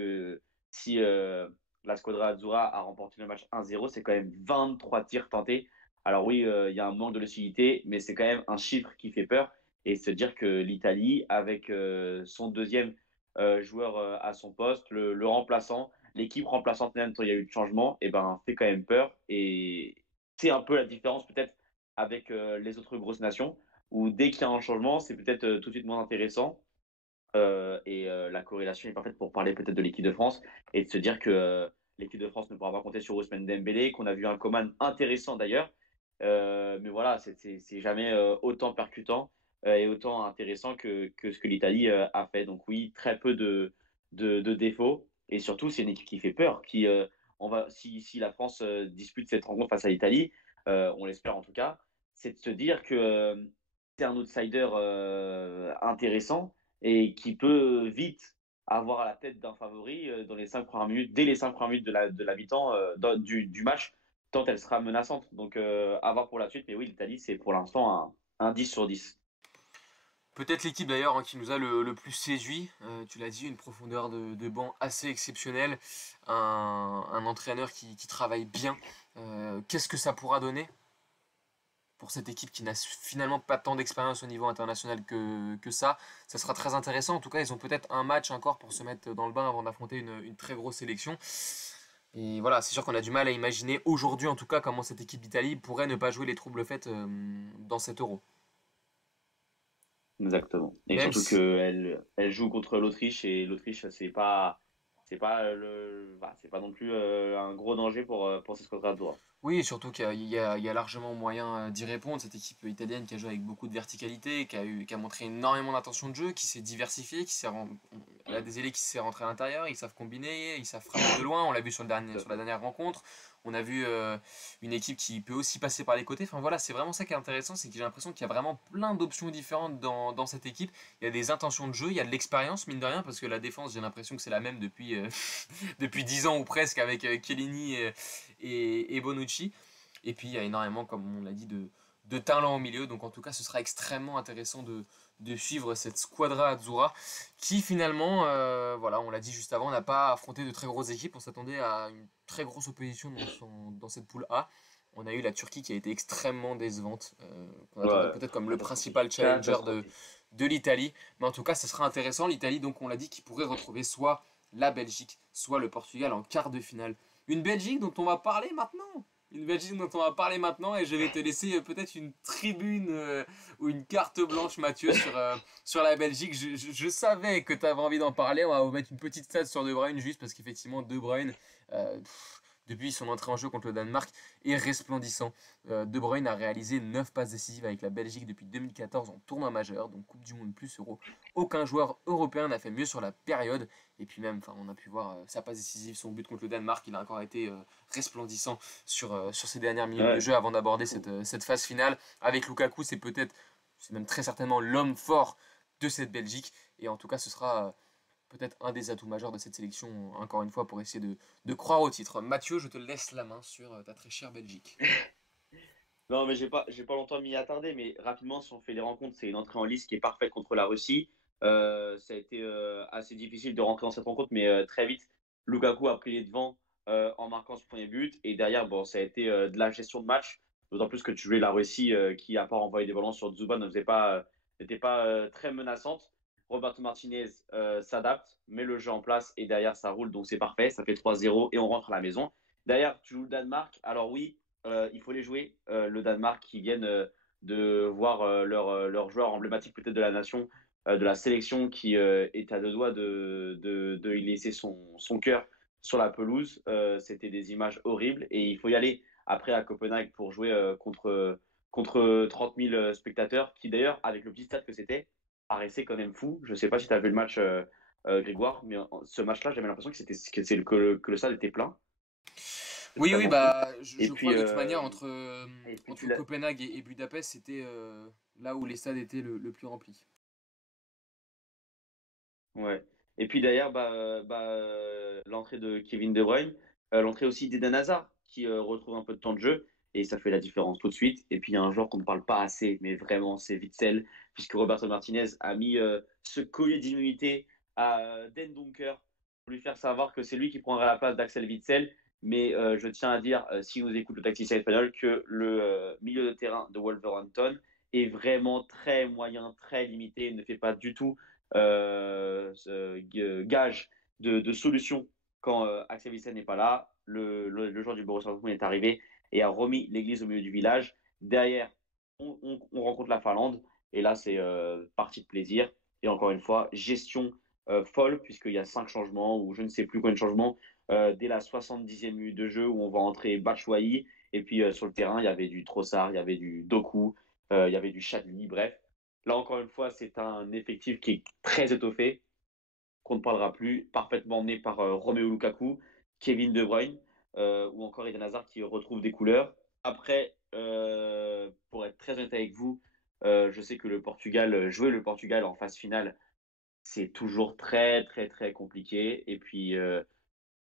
si la Squadra Azzurra a remporté le match 1-0, c'est quand même 23 tirs tentés. Alors oui, il y a un manque de lucidité, mais c'est quand même un chiffre qui fait peur. Et se dire que l'Italie, avec son deuxième joueur à son poste, le remplaçant, l'équipe remplaçante même quand il y a eu de changement, et ben, fait quand même peur. Et c'est un peu la différence peut-être avec les autres grosses nations, où dès qu'il y a un changement, c'est peut-être tout de suite moins intéressant. La corrélation est parfaite pour parler peut-être de l'équipe de France et de se dire que l'équipe de France ne pourra pas compter sur Ousmane Dembélé, qu'on a vu un Coman intéressant d'ailleurs. Mais voilà, c'est jamais autant percutant et autant intéressant que ce que l'Italie a fait. Donc oui, très peu de défauts. Et surtout, c'est une équipe qui fait peur. Si la France dispute cette rencontre face à l'Italie, on l'espère en tout cas, c'est de se dire que c'est un outsider intéressant et qui peut vite avoir à la tête d'un favori dans les 5 premières minutes, dès les 5 premières minutes de la mi-temps du match, tant elle sera menaçante. Donc, à voir pour la suite. Mais oui, l'Italie, c'est pour l'instant un 10 sur 10. Peut-être l'équipe d'ailleurs qui nous a le plus séduit. Tu l'as dit, une profondeur de banc assez exceptionnelle, un entraîneur qui travaille bien. Qu'est-ce que ça pourra donner pour cette équipe qui n'a finalement pas tant d'expérience au niveau international que ça? Ça sera très intéressant. En tout cas, ils ont peut-être un match encore pour se mettre dans le bain avant d'affronter une très grosse sélection. Et voilà, c'est sûr qu'on a du mal à imaginer aujourd'hui en tout cas comment cette équipe d'Italie pourrait ne pas jouer les troubles faits dans cet Euro. Exactement. Et Même surtout si, qu'elle joue contre l'Autriche et l'Autriche, c'est pas non plus un gros danger pour cette quadrature. oui, surtout qu'il y a largement moyen d'y répondre. Cette équipe italienne qui a joué avec beaucoup de verticalité, qui a montré énormément d'intention de jeu, qui s'est diversifiée, elle a des ailiers qui s'est rentré à l'intérieur, ils savent combiner, ils savent frapper de loin. On l'a vu sur la dernière rencontre. On a vu une équipe qui peut aussi passer par les côtés. Enfin voilà, c'est vraiment ça qui est intéressant, c'est que j'ai l'impression qu'il y a vraiment plein d'options différentes dans cette équipe. Il y a des intentions de jeu, il y a de l'expérience, mine de rien, parce que la défense, j'ai l'impression que c'est la même depuis, depuis 10 ans ou presque avec Chiellini et Bonucci. Et puis il y a énormément, comme on l'a dit, de talent au milieu. Donc en tout cas, ce sera extrêmement intéressant de suivre cette squadra Azzurra qui finalement, voilà, on l'a dit juste avant, n'a pas affronté de très grosses équipes. On s'attendait à une très grosse opposition dans cette poule A. On a eu la Turquie qui a été extrêmement décevante, qu'on attendait Ouais, peut-être comme le principal catastrophique. challenger Catastrophique. de l'Italie. Mais en tout cas, ce sera intéressant. L'Italie, donc on l'a dit, qui pourrait retrouver soit la Belgique, soit le Portugal en quart de finale. Une Belgique dont on va parler maintenant. Une Belgique dont on va parler maintenant et je vais te laisser peut-être une tribune ou une carte blanche, Mathieu, sur la Belgique. Je savais que tu avais envie d'en parler. On va vous mettre une petite stat sur De Bruyne juste parce qu'effectivement, De Bruyne, depuis son entrée en jeu contre le Danemark, est resplendissant. De Bruyne a réalisé 9 passes décisives avec la Belgique depuis 2014 en tournoi majeur, donc Coupe du Monde plus Euro. Aucun joueur européen n'a fait mieux sur la période. Et puis même, on a pu voir sa passe décisive, son but contre le Danemark, il a encore été resplendissant sur ces dernières minutes de Ouais. jeu avant d'aborder cette phase finale. Avec Lukaku, c'est même très certainement l'homme fort de cette Belgique. Et en tout cas, ce sera peut-être un des atouts majeurs de cette sélection, encore une fois, pour essayer de croire au titre. Mathieu, je te laisse la main sur ta très chère Belgique. Non, mais j'ai pas longtemps m'y attarder, mais rapidement, si on fait les rencontres, c'est une entrée en lice qui est parfaite contre la Russie. Ça a été assez difficile de rentrer dans cette rencontre, mais très vite, Lukaku a pris les devants en marquant ce premier but. Et derrière, bon, ça a été de la gestion de match, d'autant plus que tu jouais la Russie qui, à part envoyer des ballons sur Zuba, n'était pas très menaçante. Roberto Martinez s'adapte, met le jeu en place et derrière, ça roule, donc c'est parfait. Ça fait 3-0 et on rentre à la maison. Derrière, tu joues le Danemark. Alors oui, il faut les jouer. Le Danemark qui viennent de voir leur joueur emblématique peut-être de la nation, de la sélection qui est à deux doigts de y laisser son cœur sur la pelouse. C'était des images horribles et il faut y aller après à Copenhague pour jouer contre 30 000 spectateurs qui d'ailleurs, avec le petit stade que c'était, paraissait quand même fou. Je ne sais pas si tu as vu le match, Grégoire, mais ce match-là, j'avais l'impression que le stade était plein. C'était Oui, oui, tellement fou. bah, Et je crois puis, de toute manière et puis entre tu l'as. Copenhague et Budapest, c'était là où les stades étaient le plus remplis. Ouais. Et puis derrière, l'entrée de Kevin De Bruyne, l'entrée aussi d'Eden Hazard, qui retrouve un peu de temps de jeu, et ça fait la différence tout de suite. Et puis il y a un joueur qu'on ne parle pas assez, mais vraiment, c'est Witsel, puisque Roberto Martinez a mis ce collier d'immunité à Den Donker pour lui faire savoir que c'est lui qui prendra la place d'Axel Witsel. Mais je tiens à dire, si vous écoutez le tacticien espagnol, que le milieu de terrain de Wolverhampton est vraiment très moyen, très limité, ne fait pas du tout gage de solution quand Axel Witsel n'est pas là. Le joueur du Borussia Dortmund est arrivé et a remis l'église au milieu du village. Derrière, on rencontre la Finlande et là, c'est partie de plaisir. Et encore une fois, gestion folle, puisqu'il y a 5 changements ou je ne sais plus combien de changements dès la 70e minute de jeu où on va entrer Batshuayi. Et puis sur le terrain, il y avait du Trossard, il y avait du Doku, il y avait du Chadli, bref. Là, encore une fois, c'est un effectif qui est très étoffé, qu'on ne parlera plus, parfaitement emmené par Romelu Lukaku, Kevin De Bruyne ou encore Eden Hazard qui retrouve des couleurs. Après, pour être très honnête avec vous, je sais que jouer le Portugal en phase finale, c'est toujours très, très, très compliqué. Et puis,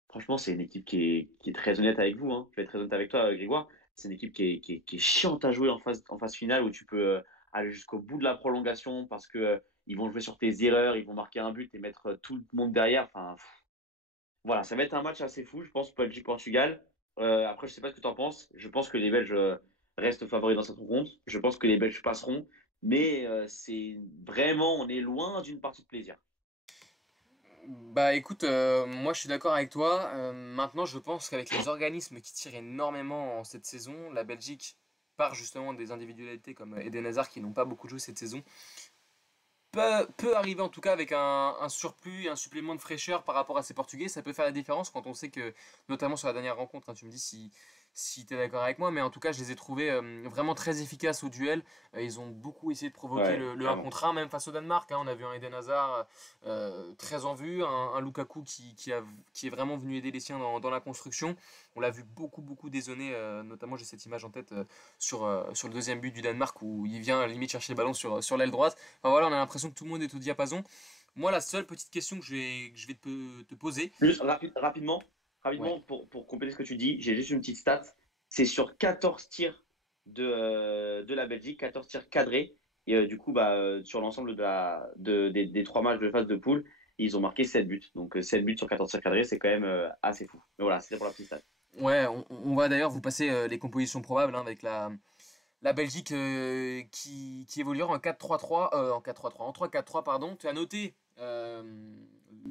franchement, c'est une équipe qui est très honnête avec vous. Hein. Je vais être très honnête avec toi, Grégoire. C'est une équipe qui est chiante à jouer en phase finale où tu peux aller jusqu'au bout de la prolongation parce que ils vont jouer sur tes erreurs, ils vont marquer un but et mettre tout le monde derrière. Enfin, voilà, ça va être un match assez fou, je pense, Belgique-Portugal. Après, je sais pas ce que tu en penses. Je pense que les Belges restent favoris dans cette rencontre. Je pense que les Belges passeront. Mais c'est vraiment, on est loin d'une partie de plaisir. Bah écoute, moi je suis d'accord avec toi. Maintenant, je pense qu'avec les organismes qui tirent énormément en cette saison, la Belgique, par justement des individualités comme Eden Hazard qui n'ont pas beaucoup joué cette saison, peut arriver en tout cas avec un surplus, un supplément de fraîcheur par rapport à ces Portugais. Ça peut faire la différence quand on sait que, notamment sur la dernière rencontre, hein, tu me dis si tu es d'accord avec moi, mais en tout cas, je les ai trouvés vraiment très efficaces au duel. Ils ont beaucoup essayé de provoquer Ouais, le 1 clairement. contre 1, même face au Danemark. Hein. On a vu un Eden Hazard très en vue, un Lukaku qui est vraiment venu aider les siens dans la construction. On l'a vu beaucoup, beaucoup dézonner, notamment j'ai cette image en tête sur le deuxième but du Danemark où il vient limite chercher le ballon sur l'aile droite. Enfin voilà, on a l'impression que tout le monde est au diapason. Moi, la seule petite question que je vais te poser. Juste rapidement, Ouais. pour compléter ce que tu dis, j'ai juste une petite stat. C'est sur 14 tirs de la Belgique, 14 tirs cadrés. Et du coup, bah, sur l'ensemble des 3 matchs de phase de poule, ils ont marqué 7 buts. Donc 7 buts sur 14 tirs cadrés, c'est quand même assez fou. Mais voilà, c'était pour la petite stat. Ouais, on va d'ailleurs vous passer les compositions probables hein, avec la Belgique qui évoluera en 4-3-3, en 4-3-3, en 3-4-3, pardon. Tu as noté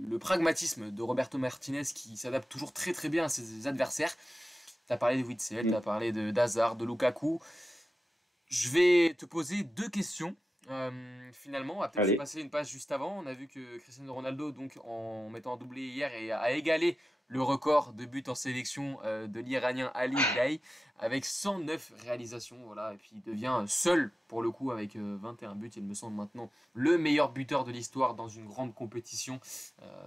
le pragmatisme de Roberto Martinez qui s'adapte toujours très très bien à ses adversaires. Tu as parlé de Witzel, tu Mm. as parlé d'Hazard, de Lukaku. Je vais te poser deux questions. Finalement, on va peut-être se Allez. passer une page juste avant. On a vu que Cristiano Ronaldo, donc en mettant un doublé hier, a égalé le record de buts en sélection de l'Iranien Ali Daei avec 109 réalisations. Voilà, et puis il devient seul pour le coup avec 21 buts. Il me semble maintenant le meilleur buteur de l'histoire dans une grande compétition,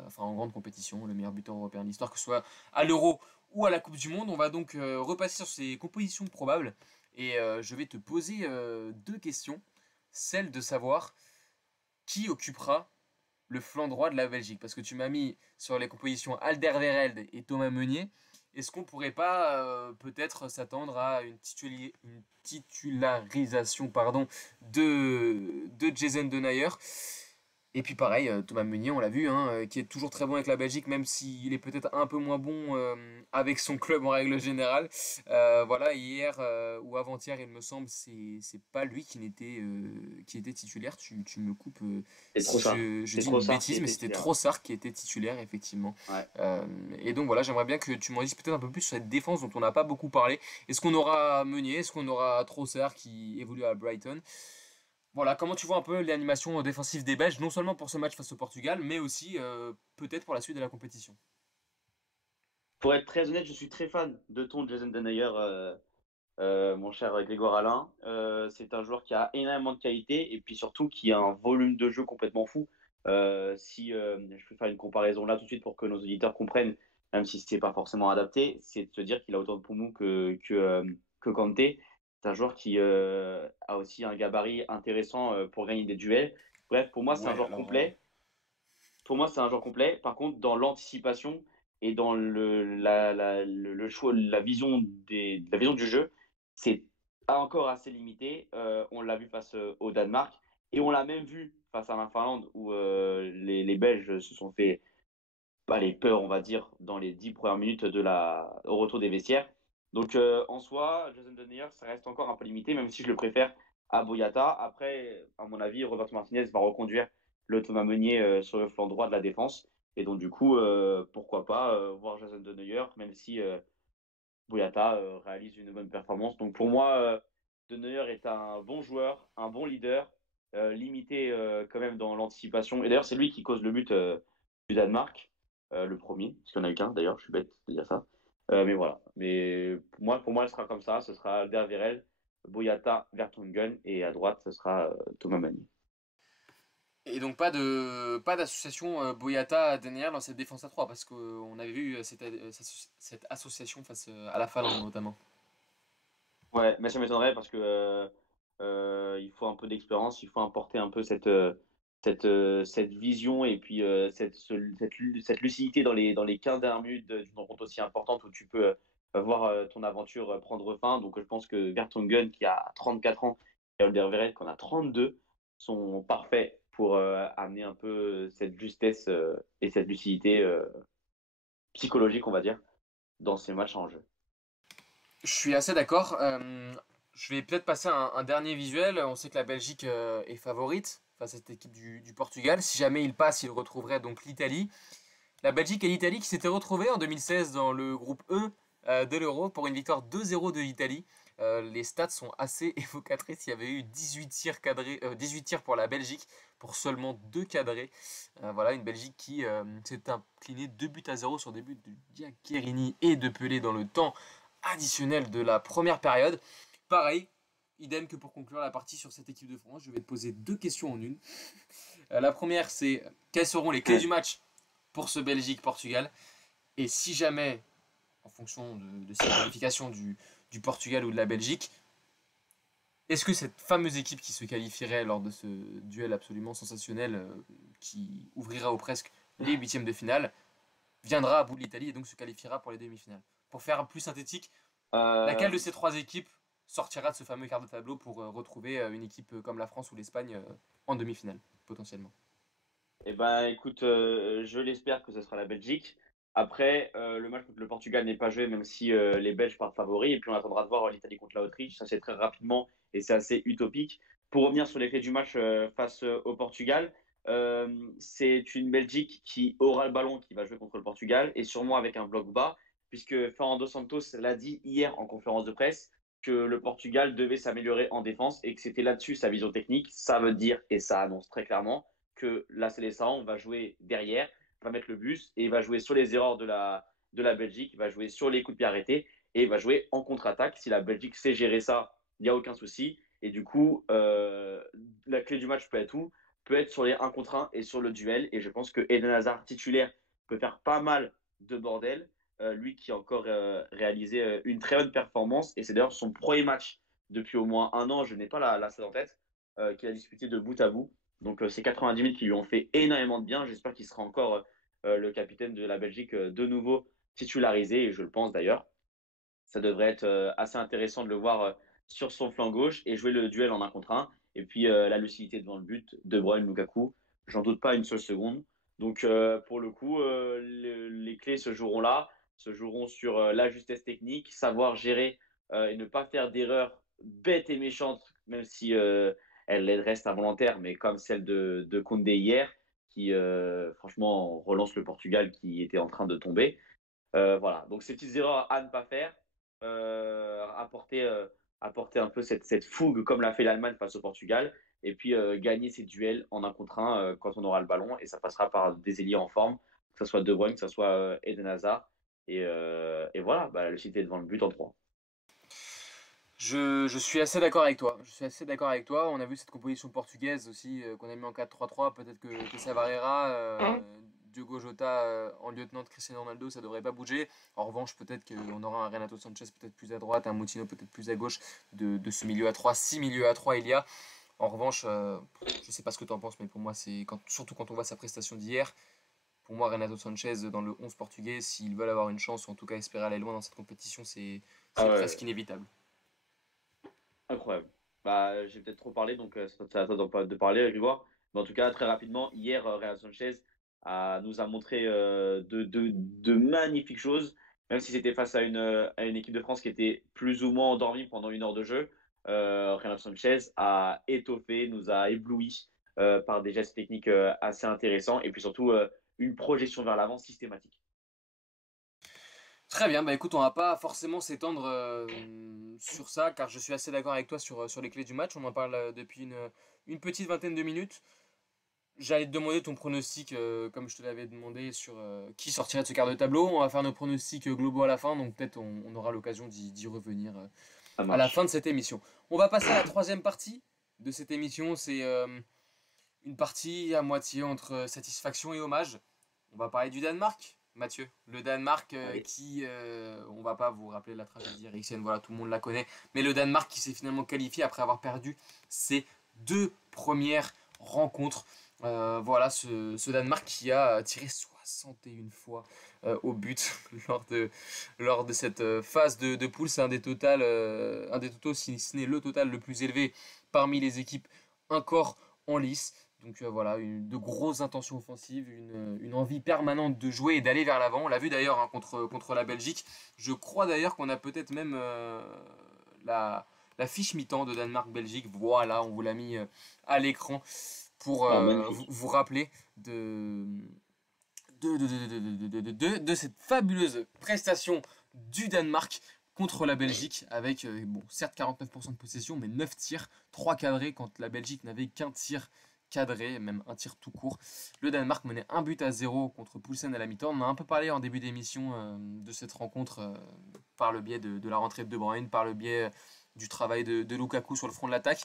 enfin en grande compétition, le meilleur buteur européen de l'histoire, que ce soit à l'Euro ou à la Coupe du Monde. On va donc repasser sur ces compositions probables. Et je vais te poser deux questions. Celle de savoir qui occupera le flanc droit de la Belgique. Parce que tu m'as mis sur les compositions Alderweireld et Thomas Meunier. Est-ce qu'on pourrait pas peut-être s'attendre à une titularisation pardon, de Jason Denayer et puis pareil, Thomas Meunier, on l'a vu, hein, qui est toujours très bon avec la Belgique, même s'il est peut-être un peu moins bon avec son club en règle générale. Voilà, hier ou avant-hier, il me semble, c'est pas lui qui était titulaire. Tu me coupes C'est trop si ça. je C'est dis trop une ça qui bêtise, mais était c'était titulaire. Trossard qui était titulaire, effectivement. Ouais. Euh, et donc voilà, j'aimerais bien que tu m'en dises peut-être un peu plus sur cette défense dont on n'a pas beaucoup parlé. Est-ce qu'on aura Meunier? Est-ce qu'on aura Trossard qui évolue à Brighton? Voilà, comment tu vois un peu l'animation défensive des Belges, non seulement pour ce match face au Portugal, mais aussi peut-être pour la suite de la compétition. Pour être très honnête, je suis très fan de ton Jason Denayer, mon cher Grégoire Alain. C'est un joueur qui a énormément de qualité et puis surtout qui a un volume de jeu complètement fou. Si je peux faire une comparaison là tout de suite pour que nos auditeurs comprennent, même si ce n'est pas forcément adapté, c'est de se dire qu'il a autant de poumons que Kanté. C'est un joueur qui a aussi un gabarit intéressant pour gagner des duels. Bref, pour moi, c'est un Ouais, joueur alors. complet. Pour moi, c'est un joueur complet. Par contre, dans l'anticipation et dans le choix, la vision du jeu, c'est encore assez limité. On l'a vu face au Danemark et on l'a même vu face à la Finlande où les Belges se sont fait pas les peurs, on va dire, dans les 10 premières minutes au retour des vestiaires. Donc, en soi, Jason Denayer, ça reste encore un peu limité, même si je le préfère à Boyata. Après, à mon avis, Roberto Martinez va reconduire le Thomas Meunier sur le flanc droit de la défense. Et donc, du coup, pourquoi pas voir Jason Denayer, même si Boyata réalise une bonne performance. Donc, pour moi, Denayer est un bon joueur, un bon leader. limité quand même dans l'anticipation. Et d'ailleurs, c'est lui qui cause le but du Danemark, le premier, parce qu'il n'y en a eu qu'un d'ailleurs, je suis bête de dire ça. Mais voilà. Mais pour moi, elle sera comme ça. Ce sera Alderweireld, Boyata, Vertonghen, et à droite, ce sera Thomas Meunier. Et donc pas d'association Boyata-Denier dans cette défense à 3 parce qu'on avait vu cette association face à la Finlande notamment. Ouais, mais ça m'étonnerait parce que il faut un peu d'expérience, il faut importer un peu cette vision et puis cette lucidité dans les 15 dernières minutes d'une rencontre aussi importante où tu peux voir ton aventure prendre fin. Donc je pense que Vertonghen qui a 34 ans et Alderweireld qui en a 32 sont parfaits pour amener un peu cette justesse et cette lucidité psychologique, on va dire, dans ces matchs en jeu. Je suis assez d'accord. Je vais peut-être passer un dernier visuel. On sait que la Belgique est favorite face à cette équipe du Portugal. Si jamais il passe, il retrouverait donc l'Italie. La Belgique et l'Italie qui s'étaient retrouvées en 2016 dans le groupe E de l'Euro pour une victoire 2-0 de l'Italie. Les stats sont assez évocatrices. Il y avait eu 18 tirs cadrés, 18 tirs pour la Belgique pour seulement 2 cadrés. Voilà, une Belgique qui s'est inclinée 2-0 sur des buts de Giaccherini et de Pelé dans le temps additionnel de la première période. Pareil, idem que pour conclure la partie sur cette équipe de France. Je vais te poser 2 questions en une. La première, c'est quelles seront les clés du match pour ce Belgique-Portugal? Et si jamais, en fonction de cette qualification du Portugal ou de la Belgique, est-ce que cette fameuse équipe qui se qualifierait lors de ce duel absolument sensationnel qui ouvrira ou presque les huitièmes de finale viendra à bout de l'Italie et donc se qualifiera pour les demi-finales? Pour faire plus synthétique, laquelle Euh, de ces 3 équipes sortira de ce fameux quart de tableau pour retrouver une équipe comme la France ou l'Espagne en demi-finale, potentiellement? Eh ben, écoute, je l'espère que ce sera la Belgique. Après, le match contre le Portugal n'est pas joué, même si les Belges partent favoris. Et puis, on attendra de voir l'Italie contre l'Autriche. Ça, c'est très rapidement et c'est assez utopique. Pour revenir sur les clés du match face au Portugal, c'est une Belgique qui aura le ballon, qui va jouer contre le Portugal, et sûrement avec un bloc bas, puisque Fernando Santos l'a dit hier en conférence de presse que le Portugal devait s'améliorer en défense et que c'était là-dessus sa vision technique. Ça veut dire, et ça annonce très clairement, que la Célestin va jouer derrière, va mettre le bus et va jouer sur les erreurs de la Belgique, va jouer sur les coups de pied arrêtés et va jouer en contre-attaque. Si la Belgique sait gérer ça, il n'y a aucun souci. Et du coup, la clé du match peut être où? Peut être sur les 1 contre 1 et sur le duel. Et je pense que Eden Hazard titulaire peut faire pas mal de bordel. Lui qui a encore réalisé une très bonne performance. Et c'est d'ailleurs son premier match depuis au moins un an, je n'ai pas la salle en tête, qu'il a disputé de bout à bout. Donc ces 90 minutes qui lui ont fait énormément de bien. J'espère qu'il sera encore le capitaine de la Belgique de nouveau titularisé, et je le pense d'ailleurs. Ça devrait être assez intéressant de le voir sur son flanc gauche et jouer le duel en 1 contre 1. Et puis la lucidité devant le but, De Bruyne, Lukaku, j'en doute pas une seule seconde. Donc pour le coup, les clés se joueront là, se joueront sur la justesse technique, savoir gérer et ne pas faire d'erreurs bêtes et méchantes, même si elles restent involontaires, mais comme celle de Koundé hier, qui franchement relance le Portugal qui était en train de tomber. Voilà, donc ces petites erreurs à ne pas faire, apporter, apporter un peu cette fougue comme l'a fait l'Allemagne face au Portugal, et puis gagner ces duels en 1 contre 1 quand on aura le ballon, et ça passera par des ailiers en forme, que ce soit De Bruyne, que ce soit Eden Hazard, et voilà, bah, le City est devant le but en 3. Je suis assez d'accord avec toi. Je suis assez d'accord avec toi. On a vu cette composition portugaise aussi qu'on a mis en 4-3-3. Peut-être que ça variera. Diogo Jota en lieutenant de Cristiano Ronaldo, ça devrait pas bouger. En revanche, peut-être qu'on aura un Renato Sanchez peut-être plus à droite, un Moutinho peut-être plus à gauche de ce milieu à 3. Si milieu à 3 il y a. En revanche, je sais pas ce que tu en penses, mais pour moi, surtout quand on voit sa prestation d'hier, pour moi, Renato Sanchez dans le 11 portugais, s'ils veulent avoir une chance, ou en tout cas espérer aller loin dans cette compétition, Ah c'est ouais, presque inévitable. incroyable. Bah, j'ai peut-être trop parlé, donc c'est à toi de parler, Grégoire. Mais en tout cas, très rapidement, hier, Real Sanchez nous a montré de magnifiques choses, même si c'était face à une équipe de France qui était plus ou moins endormie pendant 1 heure de jeu. Real Sanchez a étoffé, nous a ébloui par des gestes techniques assez intéressants et puis surtout une projection vers l'avant systématique. Très bien, bah écoute, on va pas forcément s'étendre sur ça, car je suis assez d'accord avec toi sur les clés du match. On en parle depuis une petite vingtaine de minutes. J'allais te demander ton pronostic, comme je te l'avais demandé, sur qui sortirait de ce quart de tableau. On va faire nos pronostics globaux à la fin, donc peut-être on aura l'occasion d'y revenir Ça à la fin marche. de cette émission. On va passer à la troisième partie de cette émission. C'est une partie à moitié entre satisfaction et hommage. On va parler du Danemark, Mathieu. Le Danemark Allez. qui, on va pas vous rappeler la tragédie Eriksen, voilà, tout le monde la connaît. Mais le Danemark qui s'est finalement qualifié après avoir perdu ses deux premières rencontres. Voilà, ce Danemark qui a tiré 61 fois au but lors de cette phase de poule. C'est un des totaux, si ce n'est le total le plus élevé parmi les équipes encore en lice. Donc voilà, de grosses intentions offensives, une envie permanente de jouer et d'aller vers l'avant. On l'a vu d'ailleurs hein, contre la Belgique. Je crois d'ailleurs qu'on a peut-être même la, la fiche mi-temps de Danemark-Belgique. Voilà, on vous l'a mis à l'écran pour Oh, vous, magnifique. vous rappeler de cette fabuleuse prestation du Danemark contre la Belgique avec, bon, certes 49% de possession, mais 9 tirs, 3 cadrés quand la Belgique n'avait qu'un tir cadré, même un tir tout court. Le Danemark menait un but à zéro contre Poulsen à la mi-temps. On a un peu parlé en début d'émission de cette rencontre par le biais de la rentrée de De Bruyne, par le biais du travail de Lukaku sur le front de l'attaque.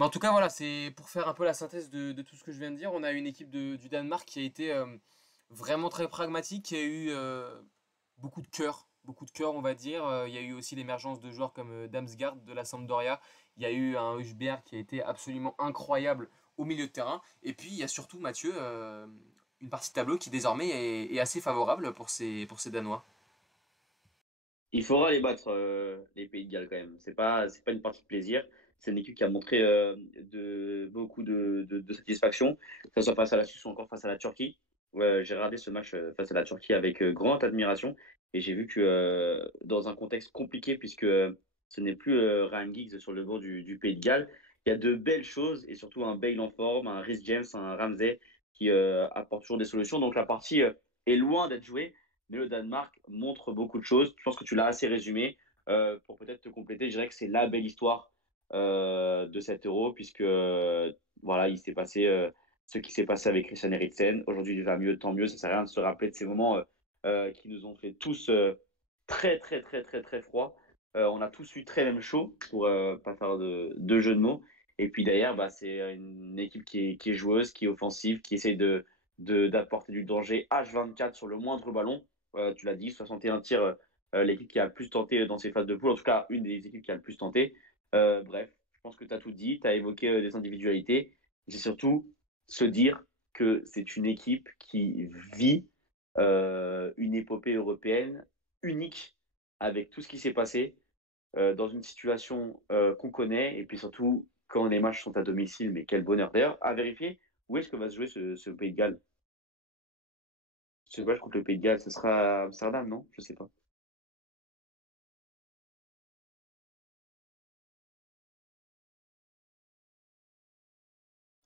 Mais en tout cas, voilà, c'est pour faire un peu la synthèse de tout ce que je viens de dire. On a une équipe du Danemark qui a été vraiment très pragmatique, qui a eu beaucoup de cœur, on va dire. Il y a eu aussi l'émergence de joueurs comme Damsgaard de la Sampdoria. Il y a eu un Husberg qui a été absolument incroyable au milieu de terrain. Et puis, il y a surtout Mathieu, une partie de tableau qui désormais est assez favorable pour ces Danois. Il faudra les battre, les Pays de Galles, quand même. C'est pas une partie de plaisir. C'est une équipe qui a montré beaucoup de satisfaction, que ce soit face à la Suisse ou encore face à la Turquie. Ouais, j'ai regardé ce match face à la Turquie avec grande admiration et j'ai vu que dans un contexte compliqué, puisque ce n'est plus Ryan Giggs sur le banc du Pays de Galles, il y a de belles choses et surtout un Bale en forme, un Rhys James, un Ramsey qui apportent toujours des solutions. Donc la partie est loin d'être jouée, mais le Danemark montre beaucoup de choses. Je pense que tu l'as assez résumé. Pour peut-être te compléter, je dirais que c'est la belle histoire de cet euro, puisque voilà, il s'est passé ce qui s'est passé avec Christian Eriksen. Aujourd'hui, il va mieux, tant mieux. Ça ne sert à rien de se rappeler de ces moments qui nous ont fait tous très, très, très, très, très froid. On a tous eu très même chaud, pour pas faire de jeu de mots. Et puis derrière, bah, c'est une équipe qui est joueuse, qui est offensive, qui essaie d'apporter du danger H24 sur le moindre ballon. Tu l'as dit, 61 tirs, l'équipe qui a le plus tenté dans ces phases de poule, en tout cas une des équipes qui a le plus tenté. Bref, je pense que tu as tout dit, tu as évoqué des individualités. C'est surtout se dire que c'est une équipe qui vit une épopée européenne unique avec tout ce qui s'est passé dans une situation qu'on connaît et puis surtout quand les matchs sont à domicile, mais quel bonheur. D'ailleurs, à vérifier, où est-ce que va se jouer ce Pays de Galles? Ce match contre le Pays de Galles, ce sera à Amsterdam, non? Je sais pas.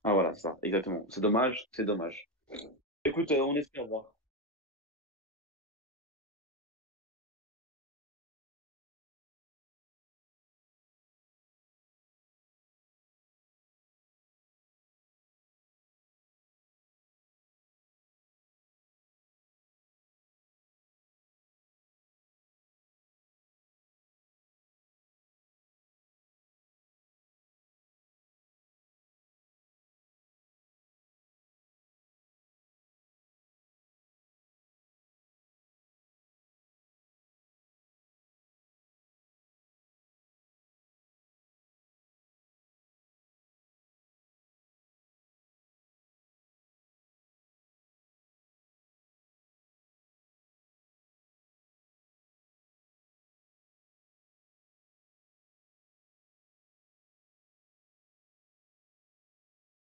Ah voilà, c'est ça, exactement. C'est dommage, c'est dommage. Écoute, on espère voir.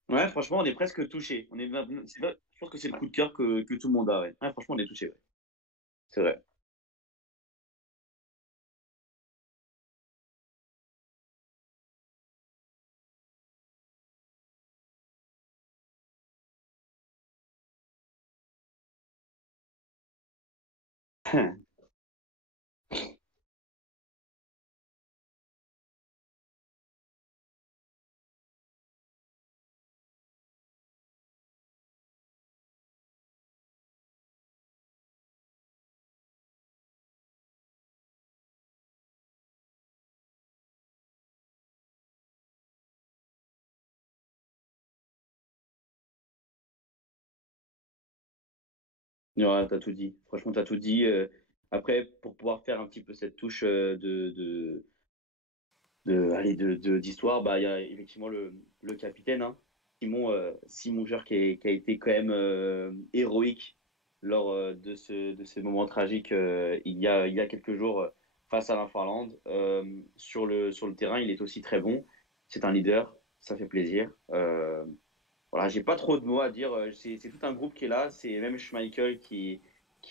Ouais, franchement, on est presque touché. Je pense que c'est le coup de cœur que tout le monde a. Ouais. Ouais, franchement, on est touché. Ouais. C'est vrai. Ouais, t'as tout dit. Franchement, t'as tout dit. Après, pour pouvoir faire un petit peu cette touche allez, d'histoire, bah, il y a effectivement le capitaine, hein, Simon Jeur, qui a été quand même héroïque lors de ce moment tragique il y a quelques jours face à la Finlande. Sur le terrain, il est aussi très bon. C'est un leader, ça fait plaisir. Voilà, j'ai pas trop de mots à dire. C'est tout un groupe qui est là. C'est même Schmeichel qui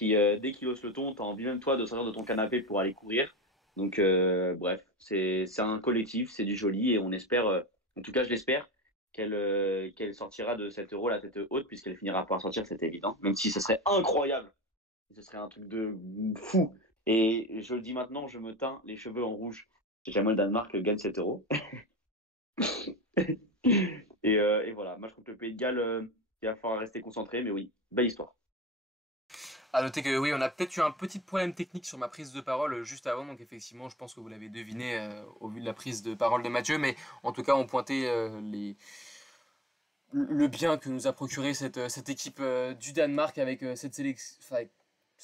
dès qu'il hausse le ton, t'as envie même toi de sortir de ton canapé pour aller courir. Donc, bref, c'est un collectif, c'est du joli et on espère, en tout cas, je l'espère, qu'elle sortira de cet euro la tête haute puisqu'elle finira par sortir, c'est évident. Même si ce serait incroyable, ce serait un truc de fou. Et je le dis maintenant, je me teins les cheveux en rouge. J'aimerais le Danemark gagne cet euro. Et voilà, match contre le Pays de Galles, il va falloir rester concentré, mais oui, belle histoire. À noter que oui, on a peut-être eu un petit problème technique sur ma prise de parole juste avant, donc effectivement, je pense que vous l'avez deviné au vu de la prise de parole de Mathieu, mais en tout cas, on pointait le bien que nous a procuré cette équipe du Danemark avec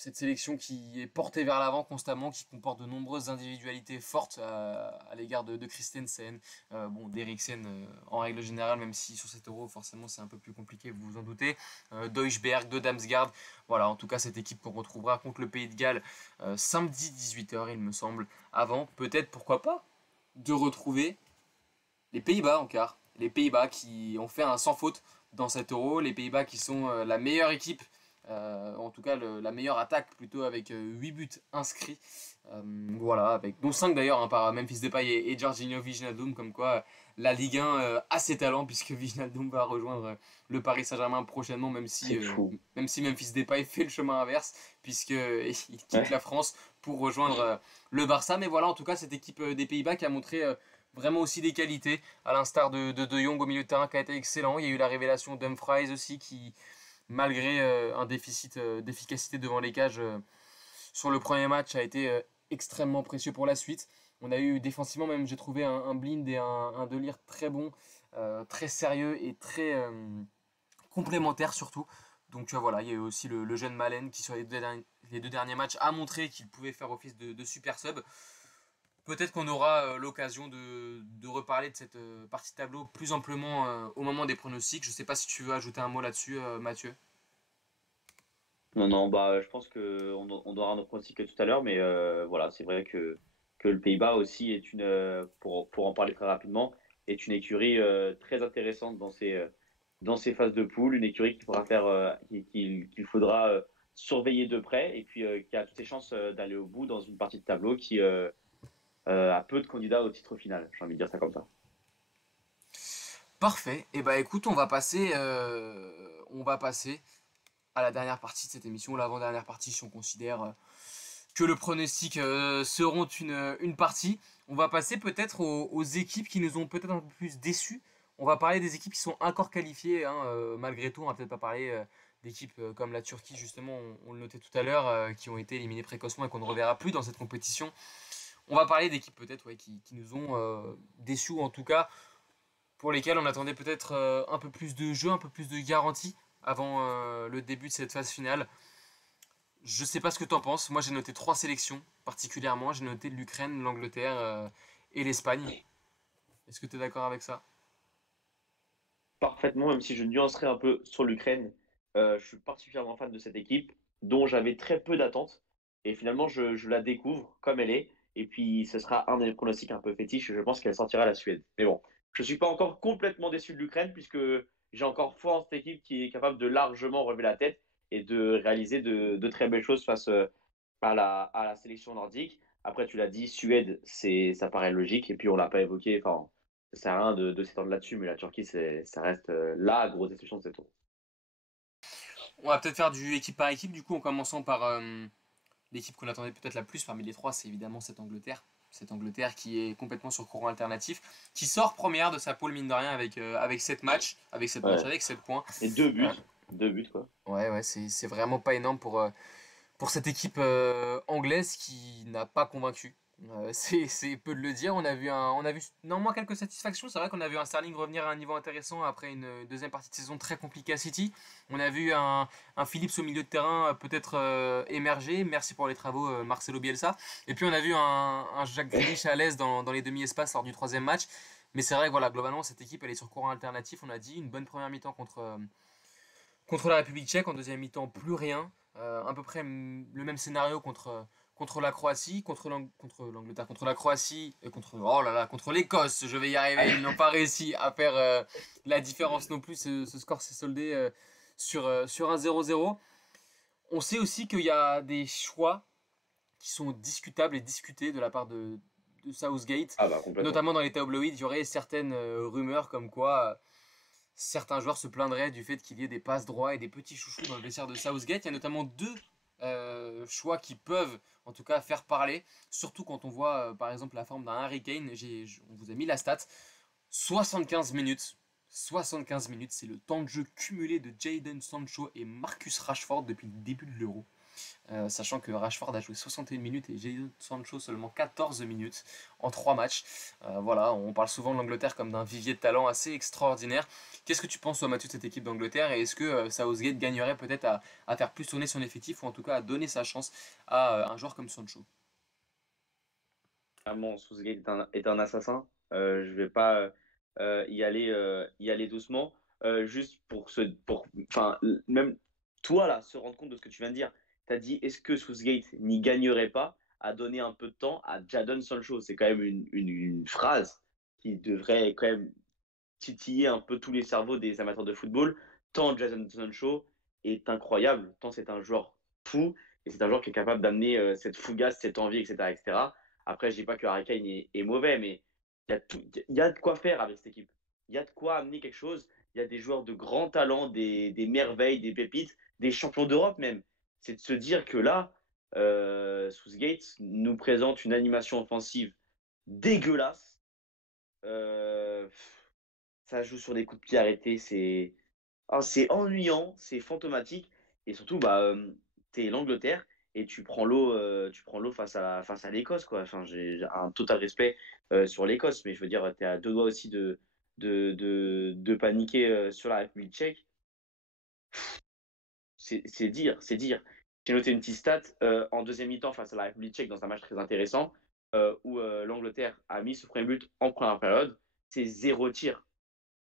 cette sélection qui est portée vers l'avant constamment, qui comporte de nombreuses individualités fortes à l'égard de Christensen, bon, d'Eriksen en règle générale, même si sur cet euro, forcément, c'est un peu plus compliqué, vous vous en doutez, Deutschberg, de Damsgaard, voilà, en tout cas, cette équipe qu'on retrouvera contre le Pays de Galles samedi 18 h, il me semble, avant, peut-être, pourquoi pas, de retrouver les Pays-Bas en quart. Les Pays-Bas qui ont fait un sans faute dans cet euro. Les Pays-Bas qui sont la meilleure équipe, en tout cas la meilleure attaque plutôt avec 8 buts inscrits. Voilà, avec, dont 5 d'ailleurs hein, par Memphis Depay et Jorginho Wijnaldum, comme quoi la Ligue 1 a ses talents puisque Wijnaldum va rejoindre le Paris Saint-Germain prochainement, C'est fou. même si Memphis Depay fait le chemin inverse puisqu'il quitte la Ouais. France pour rejoindre le Barça. Mais voilà, en tout cas, cette équipe des Pays-Bas qui a montré vraiment aussi des qualités, à l'instar de Jong au milieu de terrain qui a été excellent. Il y a eu la révélation d'Humphries aussi qui, malgré un déficit d'efficacité devant les cages sur le premier match, a été extrêmement précieux pour la suite. On a eu défensivement même, j'ai trouvé un Blind et un Delire très bon, très sérieux et très complémentaire surtout. Donc voilà, il y a eu aussi le jeune Malen qui sur les deux derniers matchs a montré qu'il pouvait faire office de super sub. Peut-être qu'on aura l'occasion de reparler de cette partie de tableau plus amplement au moment des pronostics. Je ne sais pas si tu veux ajouter un mot là-dessus, Mathieu. Non, non, bah, je pense on aura nos pronostics tout à l'heure, mais voilà, c'est vrai que le Pays-Bas aussi est pour en parler très rapidement, est une écurie très intéressante dans ces phases de poule, une écurie qu'il faudra qu'il faudra surveiller de près et puis qui a toutes ses chances d'aller au bout dans une partie de tableau qui a peu de candidats au titre final, j'ai envie de dire ça comme ça. Parfait. Et bah écoute, on va passer à la dernière partie de cette émission, l'avant-dernière partie si on considère que le pronostic seront une partie. On va passer peut-être aux équipes qui nous ont peut-être un peu plus déçus. On va parler des équipes qui sont encore qualifiées, hein, malgré tout. On va peut-être pas parler d'équipes comme la Turquie, justement, on le notait tout à l'heure, qui ont été éliminées précocement et qu'on ne reverra plus dans cette compétition. On va parler d'équipes peut-être ouais, qui nous ont déçus, ou en tout cas pour lesquelles on attendait peut-être un peu plus de jeu, un peu plus de garantie avant le début de cette phase finale. Je sais pas ce que tu en penses. Moi, j'ai noté trois sélections particulièrement. J'ai noté l'Ukraine, l'Angleterre et l'Espagne. Est-ce que tu es d'accord avec ça? Parfaitement, même si je nuancerais un peu sur l'Ukraine, je suis particulièrement fan de cette équipe dont j'avais très peu d'attentes. Et finalement, je la découvre comme elle est. Et puis, ce sera un des pronostics un peu fétiches. Je pense qu'elle sortira la Suède. Mais bon, je ne suis pas encore complètement déçu de l'Ukraine puisque j'ai encore foi en cette équipe qui est capable de largement relever la tête et de réaliser de très belles choses face à la sélection nordique. Après, tu l'as dit, Suède, ça paraît logique. Et puis, on l'a pas évoqué. Enfin, ça sert à rien de s'étendre là-dessus, mais la Turquie, ça reste la grosse déception de cette tour. On va peut-être faire du équipe par équipe, du coup, en commençant par l'équipe qu'on attendait peut-être la plus parmi les trois, c'est évidemment cette Angleterre. Cette Angleterre qui est complètement sur courant alternatif, qui sort première de sa poule, mine de rien, avec 7 matchs, Ouais. avec 7 points. Et deux buts. Euh, Deux buts, quoi. ouais, c'est vraiment pas énorme pour cette équipe anglaise qui n'a pas convaincu. C'est peu de le dire. On a vu néanmoins quelques satisfactions. C'est vrai qu'on a vu un Sterling revenir à un niveau intéressant après une deuxième partie de saison très compliquée à City. On a vu un Phillips au milieu de terrain peut-être émerger. Merci pour les travaux, Marcelo Bielsa. Et puis on a vu un Jack Grealish à l'aise dans les demi-espaces lors du troisième match. Mais c'est vrai que voilà, globalement, cette équipe elle est sur courant alternatif. On a dit une bonne première mi-temps contre la République tchèque. En deuxième mi-temps, plus rien. À peu près le même scénario contre la Croatie, contre l'Angleterre, contre la Croatie, oh là là, contre l'Écosse, je vais y arriver. Ils n'ont pas réussi à faire la différence non plus. Ce score s'est soldé sur un 0-0. On sait aussi qu'il y a des choix qui sont discutables et discutés de la part de Southgate, Ah bah complètement. notamment dans les tabloïds. Il y aurait certaines rumeurs comme quoi certains joueurs se plaindraient du fait qu'il y ait des passes droits et des petits chouchous dans le vestiaire de Southgate. Il y a notamment deux choix qui peuvent en tout cas faire parler, surtout quand on voit par exemple la forme d'un Harry Kane. On vous a mis la stat, 75 minutes. 75 minutes, c'est le temps de jeu cumulé de Jadon Sancho et Marcus Rashford depuis le début de l'Euro. Sachant que Rashford a joué 61 minutes et Jadon Sancho seulement 14 minutes en 3 matchs. Voilà, on parle souvent de l'Angleterre comme d'un vivier de talent assez extraordinaire. Qu'est-ce que tu penses, toi, Mathieu, de cette équipe d'Angleterre et est-ce que Southgate gagnerait peut-être à faire plus tourner son effectif ou en tout cas à donner sa chance à un joueur comme Sancho? Clairement, Southgate est un assassin. Je vais pas y aller doucement. Juste enfin, même toi là, se rendre compte de ce que tu viens de dire. Tu as dit, est-ce que Southgate n'y gagnerait pas à donner un peu de temps à Jadon Sancho? C'est quand même une phrase qui devrait quand même titiller un peu tous les cerveaux des amateurs de football. Tant Jadon Sancho est incroyable, tant c'est un joueur fou et c'est un joueur qui est capable d'amener cette fougasse, cette envie, etc., etc. Après, je dis pas que Harry Kane est mauvais, mais il y a de quoi faire avec cette équipe. Il y a de quoi amener quelque chose. Il y a des joueurs de grand talent, des merveilles, des pépites, des champions d'Europe même. C'est de se dire que là, Southgate nous présente une animation offensive dégueulasse. Euh, Ça joue sur des coups de pied arrêtés, c'est ennuyant, c'est fantomatique. Et surtout, bah, t'es l'Angleterre et tu prends l'eau face à l'Écosse, quoi. Enfin, j'ai un total respect sur l'Écosse, mais je veux dire, t'es à deux doigts aussi de paniquer sur la République tchèque. C'est dire, c'est dire. J'ai noté une petite stat en deuxième mi-temps face à la République tchèque dans un match très intéressant où l'Angleterre a mis ce premier but en première période. C'est zéro tir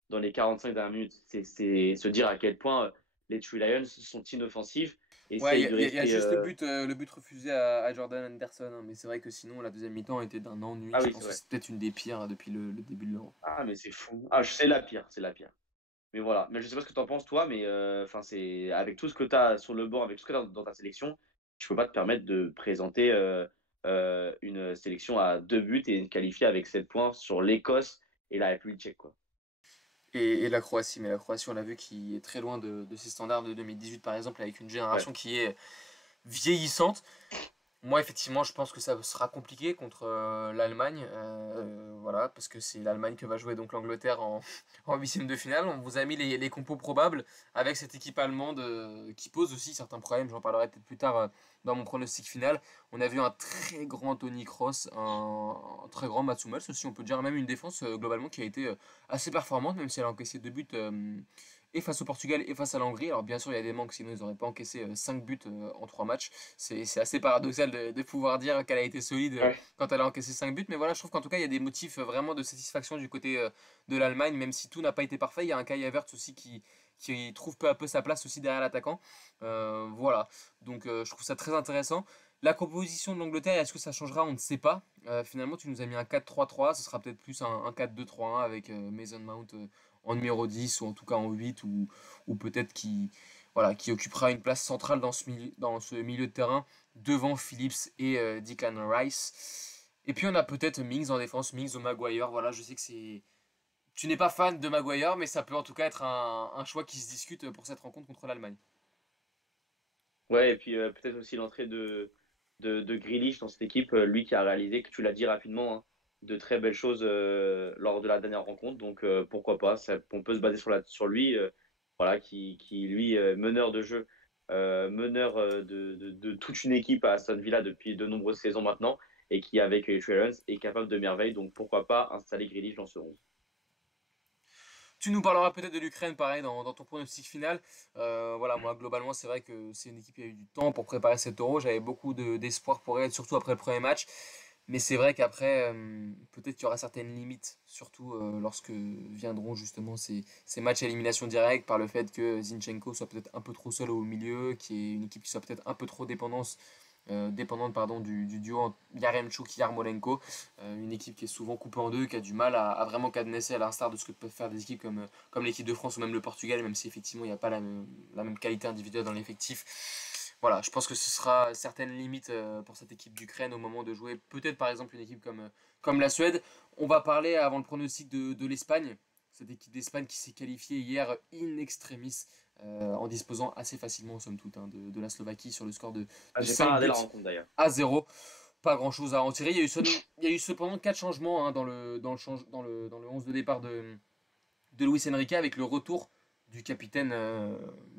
dans les 45 dernières minutes. C'est se dire à quel point les Three Lions sont inoffensifs, Ouais, essayent de il y a rester. juste le but refusé à Jordan Anderson, hein, mais c'est vrai que sinon la deuxième mi-temps était d'un ennui. Ah Je oui, c'est pense que vrai. c'est peut-être une des pires depuis le début de l'Euro. Ah, mais c'est fou. Ah, c'est la pire, c'est la pire. Mais voilà. Mais je sais pas ce que tu en penses, toi, mais enfin, c'est avec tout ce que tu as sur le banc, avec tout ce que tu as dans ta sélection, tu peux pas te permettre de présenter une sélection à deux buts et qualifier avec 7 points sur l'Écosse et la République tchèque, quoi. Et la Croatie, mais la Croatie, on l'a vu, qui est très loin de ses standards de 2018 par exemple, avec une Ouais. génération qui est vieillissante. Moi, effectivement, je pense que ça sera compliqué contre l'Allemagne, voilà, parce que c'est l'Allemagne que va jouer donc l'Angleterre en huitième de finale. On vous a mis les compos probables avec cette équipe allemande qui pose aussi certains problèmes. J'en parlerai peut-être plus tard dans mon pronostic final. On a vu un très grand Toni Kroos, un très grand Mats Hummels aussi. On peut dire même une défense globalement qui a été assez performante, même si elle a encaissé deux buts et face au Portugal et face à la Hongrie. Alors bien sûr, il y a des manques, sinon ils n'auraient pas encaissé 5 buts en 3 matchs. C'est assez paradoxal de pouvoir dire qu'elle a été solide Ouais. quand elle a encaissé 5 buts. Mais voilà, je trouve qu'en tout cas, il y a des motifs vraiment de satisfaction du côté de l'Allemagne, même si tout n'a pas été parfait. Il y a un Kai Havertz aussi qui trouve peu à peu sa place aussi derrière l'attaquant. Voilà, donc je trouve ça très intéressant. La composition de l'Angleterre, est-ce que ça changera? On ne sait pas. Finalement, tu nous as mis un 4-3-3, ce sera peut-être plus un 4-2-3-1 avec Mason Mount en numéro 10 ou en tout cas en 8 ou peut-être qui occupera une place centrale dans ce milieu de terrain devant Phillips et Declan Rice. Et puis on a peut-être Mings en défense, Mings ou Maguire. Voilà, je sais que c'est. Tu n'es pas fan de Maguire, mais ça peut en tout cas être un choix qui se discute pour cette rencontre contre l'Allemagne. Ouais, et puis peut-être aussi l'entrée de Grealish dans cette équipe, lui qui a réalisé, que tu l'as dit rapidement, hein, de très belles choses lors de la dernière rencontre. Donc pourquoi pas, on peut se baser sur lui, voilà, qui lui, meneur de jeu, meneur de toute une équipe à Aston Villa depuis de nombreuses saisons maintenant. et qui, avec Trey Lance, est capable de merveille. Donc pourquoi pas installer Grealish dans ce 11. Tu nous parleras peut-être de l'Ukraine, pareil, dans ton pronostic final. Voilà, moi, globalement, c'est vrai que c'est une équipe qui a eu du temps pour préparer cet Euro. J'avais beaucoup d'espoir pour elle, surtout après le premier match. Mais c'est vrai qu'après, peut-être qu'il y aura certaines limites, surtout lorsque viendront justement ces matchs à élimination directe, par le fait que Zinchenko soit peut-être un peu trop seul au milieu, qu'il y ait une équipe qui soit peut-être un peu trop dépendante pardon, du duo Yaremchuk-Yarmolenko, une équipe qui est souvent coupée en deux, qui a du mal à vraiment cadenasser à l'instar de ce que peuvent faire des équipes comme l'équipe de France ou même le Portugal, même si effectivement il n'y a pas la même qualité individuelle dans l'effectif. Voilà, je pense que ce sera certaines limites pour cette équipe d'Ukraine au moment de jouer peut-être par exemple une équipe comme la Suède. On va parler avant le pronostic de l'Espagne, cette équipe d'Espagne qui s'est qualifiée hier in extremis en disposant assez facilement somme toute de la Slovaquie sur le score Ah, de j'ai pas 5 regardé buts la rencontre d'ailleurs. à 0. Pas grand chose à en tirer. Il y a eu cependant 4 changements dans le 11 de départ de Luis Enrique avec le retour du capitaine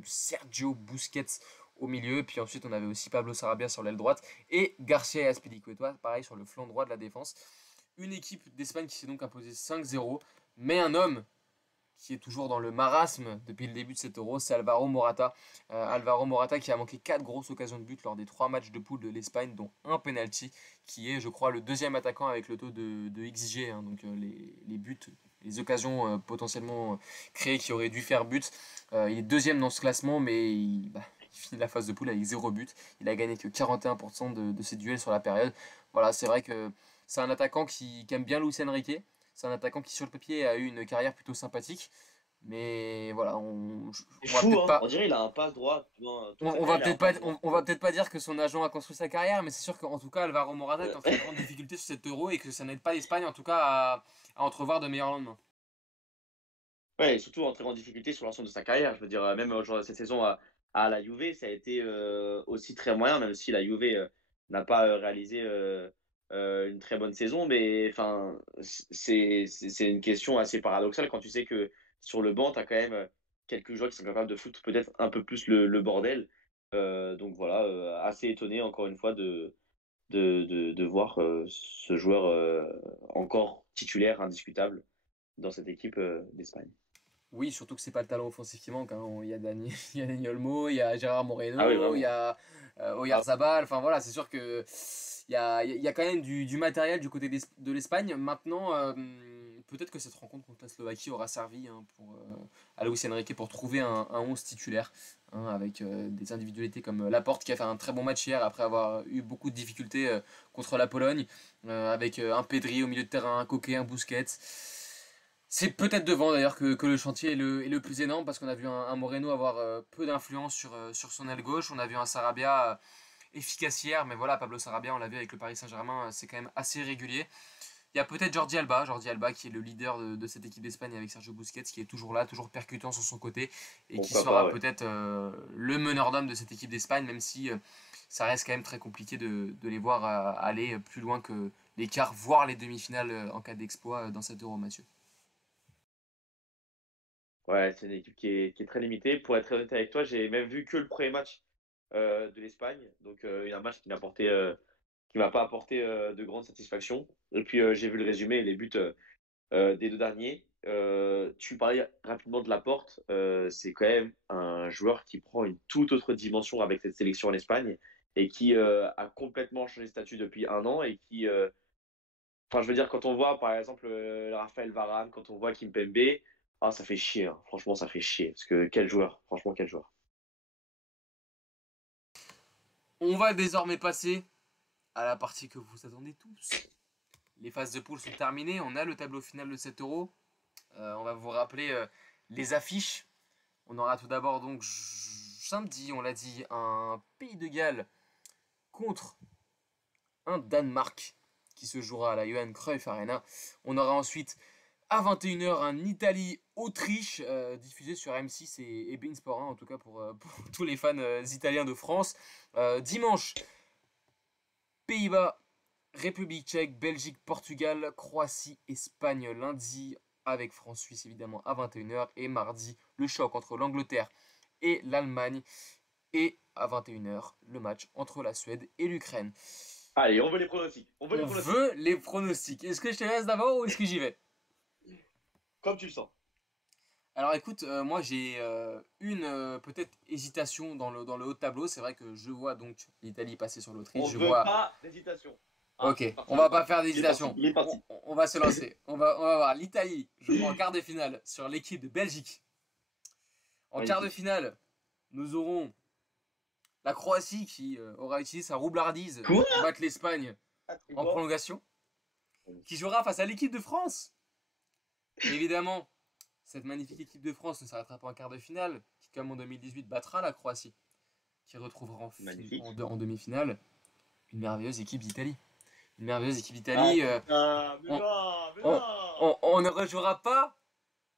Sergio Busquets au milieu. Puis ensuite, on avait aussi Pablo Sarabia sur l'aile droite et Garcia et Azpilicueta, pareil, sur le flanc droit de la défense. Une équipe d'Espagne qui s'est donc imposée 5-0, mais un homme qui est toujours dans le marasme depuis le début de cet Euro, c'est Alvaro Morata. Alvaro Morata qui a manqué 4 grosses occasions de but lors des 3 matchs de poule de l'Espagne, dont un penalty, qui est, je crois, le deuxième attaquant avec le taux de XG, hein, donc les buts, les occasions potentiellement créées qui auraient dû faire but. Il est deuxième dans ce classement, mais il finit la phase de poule avec 0 but. Il a gagné que 41% de ses duels sur la période. Voilà, c'est vrai que c'est un attaquant qui aime bien Luis Enrique. C'est un attaquant qui, sur le papier, a eu une carrière plutôt sympathique. Mais voilà, C'est on va fou, peut-être hein. pas. On dirait il a un passe droit. Toute sa On va carrière, il a un peut-être pas, passe droit. on va peut-être pas dire que son agent a construit sa carrière, mais c'est sûr qu'en tout cas, Alvaro Morata est en très Ouais. grande difficulté sur cet euro et que ça n'aide pas l'Espagne, en tout cas, à entrevoir de meilleurs lendemains. Ouais, et surtout entrer en difficulté sur l'ensemble de sa carrière. Je veux dire, même genre, cette saison à la Juve, ça a été aussi très moyen, même si la Juve n'a pas réalisé une très bonne saison. Mais enfin, c'est une question assez paradoxale quand tu sais que sur le banc, tu as quand même quelques joueurs qui sont capables de foutre peut-être un peu plus le bordel. Donc voilà, assez étonné encore une fois de voir ce joueur encore titulaire, indiscutable dans cette équipe d'Espagne. Oui, surtout que c'est pas le talent offensif qui manque, hein. Il y a il y a Dani Olmo, il y a Gérard Ah oui, Moreno, il y vraiment. a Oyarzabal. Enfin voilà, c'est sûr que il y a quand même du matériel du côté de l'Espagne. Maintenant, peut-être que cette rencontre contre la Slovaquie aura servi hein, à Luis Enrique pour trouver un 11 titulaire, hein, avec des individualités comme Laporte qui a fait un très bon match hier après avoir eu beaucoup de difficultés contre la Pologne, avec un Pedri au milieu de terrain, un Coquet, un Busquets. C'est peut-être devant d'ailleurs que le chantier est le plus énorme parce qu'on a vu un Moreno avoir peu d'influence sur son aile gauche. On a vu un Sarabia efficace hier, mais voilà, Pablo Sarabia, on l'a vu avec le Paris Saint-Germain, c'est quand même assez régulier. Il y a peut-être Jordi Alba qui est le leader de cette équipe d'Espagne avec Sergio Busquets, qui est toujours là, toujours percutant sur son côté et qui Pourquoi pas, sera ouais. peut-être le meneur d'homme de cette équipe d'Espagne, même si ça reste quand même très compliqué de les voir aller plus loin que les quarts, voire les demi-finales en cas d'exploit dans cet Euro, Mathieu. Ouais, c'est une équipe qui est très limitée. Pour être très honnête avec toi, j'ai même vu que le premier match de l'Espagne. Donc, il y a un match qui m'a pas apporté de grande satisfaction. Et puis, j'ai vu le résumé et les buts des deux derniers. Tu parlais rapidement de Laporte. C'est quand même un joueur qui prend une toute autre dimension avec cette sélection en Espagne et qui a complètement changé de statut depuis un an et qui, enfin, je veux dire, quand on voit, par exemple, Raphaël Varane, quand on voit Kimpembe, ah, ça fait chier, hein. Franchement, ça fait chier. Parce que quel joueur, franchement, quel joueur. On va désormais passer à la partie que vous attendez tous. Les phases de poule sont terminées, on a le tableau final de 7 euros. On va vous rappeler les affiches. On aura tout d'abord donc samedi, on l'a dit, un Pays de Galles contre un Danemark qui se jouera à la Johan Cruyff Arena. On aura ensuite à 21h un Italie-Autriche diffusé sur M6 et Beansport, hein, en tout cas pour tous les fans italiens de France. Dimanche, Pays-Bas, République tchèque, Belgique, Portugal, Croatie, Espagne lundi avec France-Suisse évidemment à 21h et mardi le choc entre l'Angleterre et l'Allemagne et à 21h le match entre la Suède et l'Ukraine. Allez, on veut les pronostics. On veut les On pronostics. veut les pronostics. Est-ce que je te laisse d'abord ou est-ce que j'y vais? Comme tu le sens. Alors écoute, moi j'ai une peut-être hésitation dans le haut de tableau. C'est vrai que je vois donc l'Italie passer sur l'Autriche. On Je veut vois. pas d'hésitation. Ah, Ok, c'est parti, on il est va pas parti. faire Il est parti, d'hésitation. il est parti. On va se lancer. On va voir l'Italie. Je vois en quart de finale sur l'équipe de Belgique. En quart de Magnifique. finale, nous aurons la Croatie qui aura utilisé sa roublardise Quoi? pour battre l'Espagne Ah, c'est en quoi? prolongation. Qui jouera face à l'équipe de France. Évidemment, cette magnifique équipe de France ne s'arrêtera pas en quart de finale, qui comme en 2018 battra la Croatie, qui retrouvera Magnifique. en demi-finale une merveilleuse équipe d'Italie. Une merveilleuse équipe Ah, d'Italie. putain, mais on- non, mais on, non. on ne rejouera pas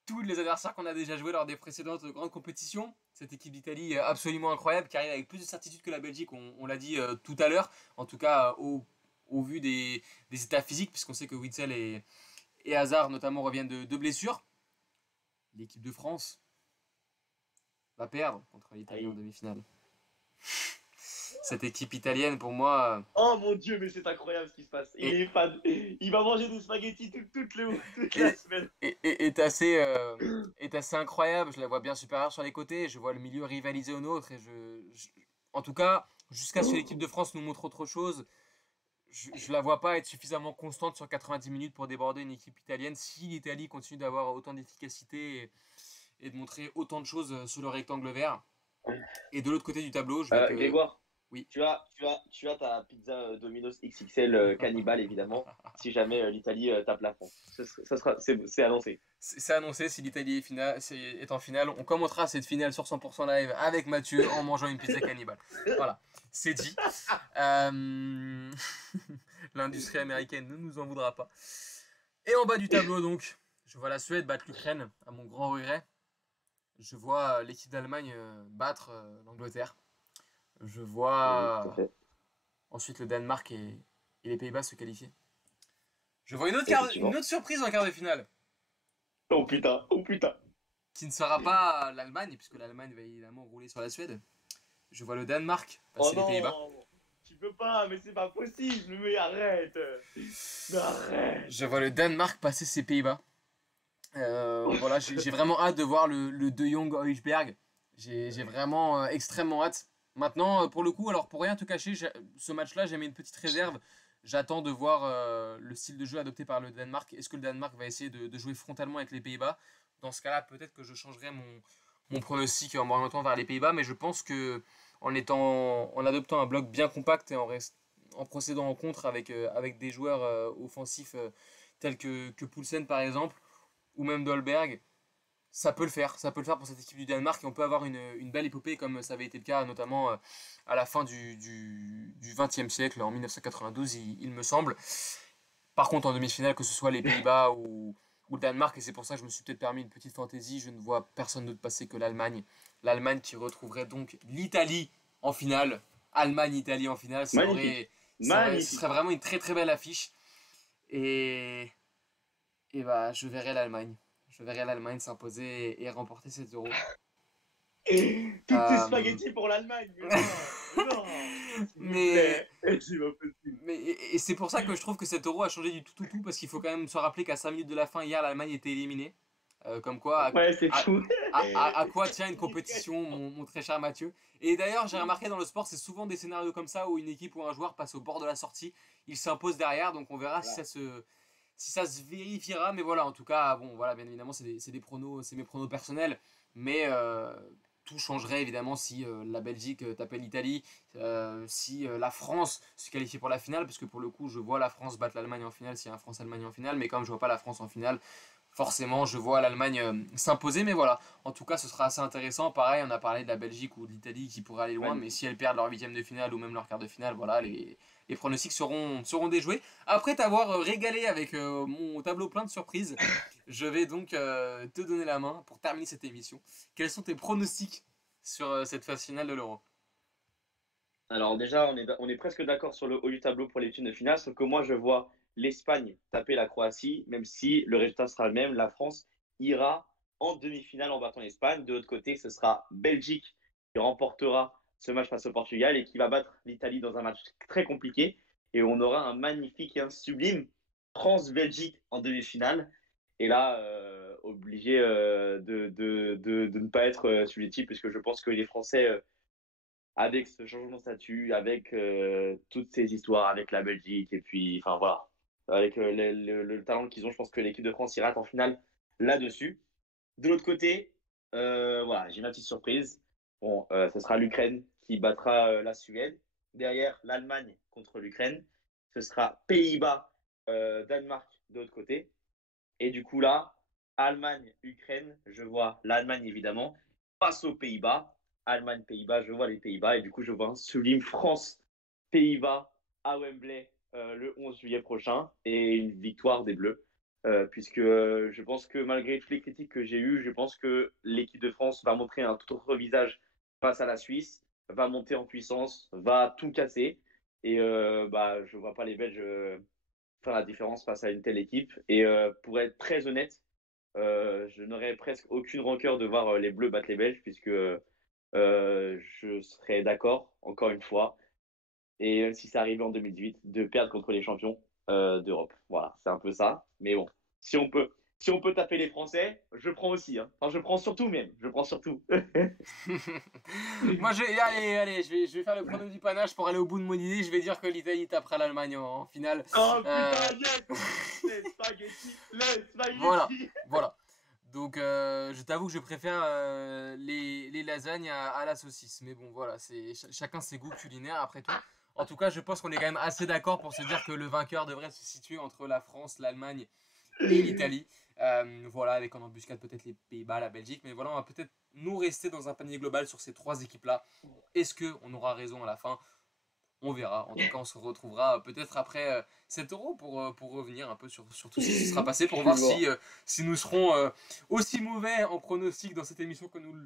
tous les adversaires qu'on a déjà joués lors des précédentes grandes compétitions. Cette équipe d'Italie absolument incroyable, qui arrive avec plus de certitude que la Belgique, on l'a dit tout à l'heure, en tout cas au vu des états physiques, puisqu'on sait que Witzel et Hazard notamment reviennent de blessures. L'équipe de France va perdre contre l'Italie en Aïe. demi-finale. Cette équipe italienne, pour moi, Oh mon Dieu, mais c'est incroyable ce qui se passe. Il est, est fan. Il va manger des spaghettis toute la est, semaine. est assez incroyable. Je la vois bien supérieure sur les côtés. Je vois le milieu rivaliser au nôtre. En tout cas, jusqu'à ce que l'équipe de France nous montre autre chose, je ne la vois pas être suffisamment constante sur 90 minutes pour déborder une équipe italienne si l'Italie continue d'avoir autant d'efficacité et de montrer autant de choses sur le rectangle vert. Et de l'autre côté du tableau, je vois que. Grégoire, Oui. tu as ta pizza Domino's XXL cannibale, évidemment, si jamais l'Italie tape la France. C'est annoncé. C'est annoncé, si l'Italie est en finale, on commentera cette finale sur 100% live avec Mathieu en mangeant une pizza cannibale. Voilà, c'est dit. L'industrie américaine ne nous en voudra pas. Et en bas du tableau, donc, je vois la Suède battre l'Ukraine, à mon grand regret. Je vois l'équipe d'Allemagne battre l'Angleterre. Je Oui, tout à vois fait. ensuite le Danemark et les Pays-Bas se qualifier. Je vois une Effectivement. autre surprise en quart de finale, Oh putain, oh putain. qui ne sera pas l'Allemagne, puisque l'Allemagne va évidemment rouler sur la Suède. Je vois le Danemark Oh passer les Pays-Bas. non, tu peux pas, mais c'est pas possible, mais arrête. Mais arrête. Je vois le Danemark passer ses Pays-Bas. Voilà, j'ai vraiment hâte de voir le De Jong Højbjerg. J'ai vraiment extrêmement hâte. Maintenant, pour le coup, alors pour rien te cacher, ce match-là, j'ai mis une petite réserve. J'attends de voir le style de jeu adopté par le Danemark. Est-ce que le Danemark va essayer de jouer frontalement avec les Pays-Bas? Dans ce cas-là, peut-être que je changerai mon pronostic en m'orientant vers les Pays-Bas, mais je pense que en adoptant un bloc bien compact et en procédant en contre avec des joueurs offensifs tels que Poulsen par exemple, ou même Dolberg, ça peut le faire. Ça peut le faire pour cette équipe du Danemark et on peut avoir une belle épopée comme ça avait été le cas notamment à la fin du XXe siècle, en 1992 il me semble. Par contre en demi-finale, que ce soit les Pays-Bas ou le Danemark, et c'est pour ça que je me suis peut-être permis une petite fantaisie, je ne vois personne d'autre passer que l'Allemagne. L'Allemagne qui retrouverait donc l'Italie en finale. Allemagne-Italie en finale, Magnifique. ce Magnifique. serait vraiment une très très belle affiche. Et, et bah, je verrai l'Allemagne. Je verrai l'Allemagne s'imposer et remporter cet euro. Toutes ces Euh, spaghettis pour l'Allemagne. Mais non, s'il vous mais plaît. C'est pas possible. et c'est pour ça que je trouve que cet euro a changé du tout parce qu'il faut quand même se rappeler qu'à 5 minutes de la fin, hier, l'Allemagne était éliminée. Comme quoi, Ouais, c'est à, fou. à quoi tient une compétition, mon très cher Mathieu. Et d'ailleurs, j'ai remarqué dans le sport, c'est souvent des scénarios comme ça où une équipe ou un joueur passe au bord de la sortie, il s'impose derrière, donc on verra Voilà. si ça se vérifiera. Mais voilà, en tout cas, bon, voilà, bien évidemment, c'est des pronos, c'est mes pronos personnels, mais tout changerait évidemment si la Belgique tapait l'Italie, si la France se qualifie pour la finale, parce que pour le coup, je vois la France battre l'Allemagne en finale s'il y a un France-Allemagne en finale, mais comme je vois pas la France en finale, forcément, je vois l'Allemagne s'imposer, mais voilà. En tout cas, ce sera assez intéressant. Pareil, on a parlé de la Belgique ou de l'Italie qui pourraient aller loin, mais Magnifique. si elles perdent leur huitième de finale ou même leur quart de finale, voilà, les pronostics seront déjoués. Après t'avoir régalé avec mon tableau plein de surprises, je vais donc te donner la main pour terminer cette émission. Quels sont tes pronostics sur cette phase finale de l'Euro? Alors déjà, on est presque d'accord sur le haut du tableau pour les huitièmes de finale, sauf que moi, je vois l'Espagne taper la Croatie, même si le résultat sera le même. La France ira en demi-finale en battant l'Espagne. De l'autre côté, ce sera Belgique qui remportera ce match face au Portugal et qui va battre l'Italie dans un match très compliqué. et on aura un magnifique et un sublime France-Belgique en demi-finale. Et là, obligé de ne pas être subjectif, puisque je pense que les Français, avec ce changement de statut, avec toutes ces histoires avec la Belgique, et puis, enfin voilà, avec le talent qu'ils ont, je pense que l'équipe de France ira en finale là-dessus. De l'autre côté, voilà, j'ai ma petite surprise. Bon, ce sera l'Ukraine qui battra la Suède. Derrière, l'Allemagne contre l'Ukraine. Ce sera Pays-Bas, Danemark de l'autre côté. Et du coup, là, Allemagne, Ukraine, je vois l'Allemagne évidemment, face aux Pays-Bas. Allemagne, Pays-Bas, je vois les Pays-Bas. Et du coup, je vois un sublime France, Pays-Bas à Wembley le 11 juillet prochain. Et une victoire des Bleus. Puisque je pense que malgré toutes les critiques que j'ai eues, je pense que l'équipe de France va montrer un tout autre visage face à la Suisse, va monter en puissance, va tout casser. Et bah, je ne vois pas les Belges faire la différence face à une telle équipe. Et pour être très honnête, je n'aurais presque aucune rancœur de voir les Bleus battre les Belges, puisque je serais d'accord, encore une fois, et même si ça arrivait en 2018, de perdre contre les champions d'Europe. Voilà, c'est un peu ça. Mais bon, si on peut, si on peut taper les Français, je prends aussi. Hein. Enfin, je prends surtout même. Je prends surtout. Moi, allez, je vais faire le prono du panache pour aller au bout de mon idée. Je vais dire que l'Italie tapera l'Allemagne en finale. Oh Euh, putain, yes! Les spaghettis! Les voilà, spaghettis! voilà. Donc, je t'avoue que je préfère les lasagnes à la saucisse. Mais bon, voilà, c'est chacun ses goûts culinaires après tout. En tout cas, je pense qu'on est quand même assez d'accord pour se dire que le vainqueur devrait se situer entre la France, l'Allemagne et l'Italie. Voilà, avec en embuscade peut-être les Pays-Bas, la Belgique. Mais voilà, on va peut-être nous rester dans un panier global sur ces trois équipes-là. Est-ce qu'on aura raison à la fin? On verra. En tout cas, on se retrouvera peut-être après 7 euros pour revenir un peu sur tout ce qui se sera passé, pour Je suis voir mort. si nous serons aussi mauvais en pronostic dans cette émission que nous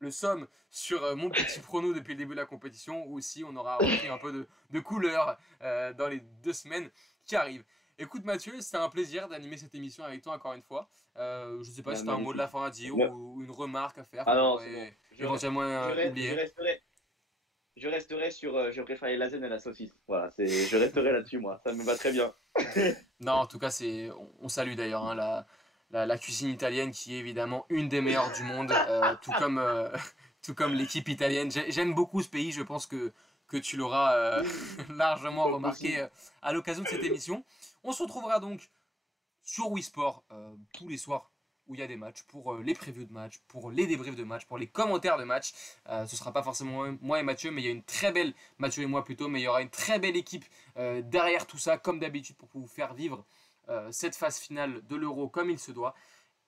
le sommes sur mon petit prono depuis le début de la compétition, ou si on aura repris un peu de couleur dans les 2 semaines qui arrivent. Écoute Mathieu, c'était un plaisir d'animer cette émission avec toi encore une fois. Je ne sais pas si tu as un mot de la Magnifique. fin à dire Me- ou une remarque à faire Ah qu'on non, c'est bon. aurait éventuellement Je oublié. resterai. Je resterai sur. Je préfère les lasagnes à la saucisse. Voilà, je resterai là-dessus, moi. Ça me va très bien. Non, en tout cas, on salue d'ailleurs hein, la cuisine italienne qui est évidemment une des meilleures du monde, tout comme l'équipe italienne. J'aime beaucoup ce pays, je pense que tu l'auras largement Pas remarqué possible. à l'occasion de cette émission. On se retrouvera donc sur Wii Sport tous les soirs où il y a des matchs, pour les previews de matchs, pour les débriefs de matchs, pour les commentaires de matchs. Ce sera pas forcément moi et Mathieu, mais il y a une très belle, Mathieu et moi plutôt, mais il y aura une très belle équipe derrière tout ça, comme d'habitude, pour vous faire vivre cette phase finale de l'Euro comme il se doit.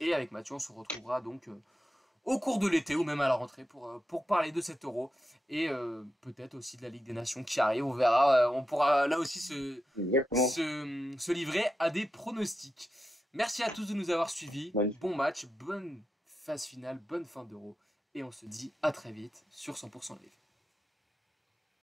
Et avec Mathieu, on se retrouvera donc au cours de l'été ou même à la rentrée pour parler de cet Euro et peut-être aussi de la Ligue des Nations qui arrive. On verra, on pourra là aussi Exactement. se livrer à des pronostics. Merci à tous de nous avoir suivis. Magnifique. Bon match, bonne phase finale, bonne fin d'Euro. Et on se dit à très vite sur 100% Live.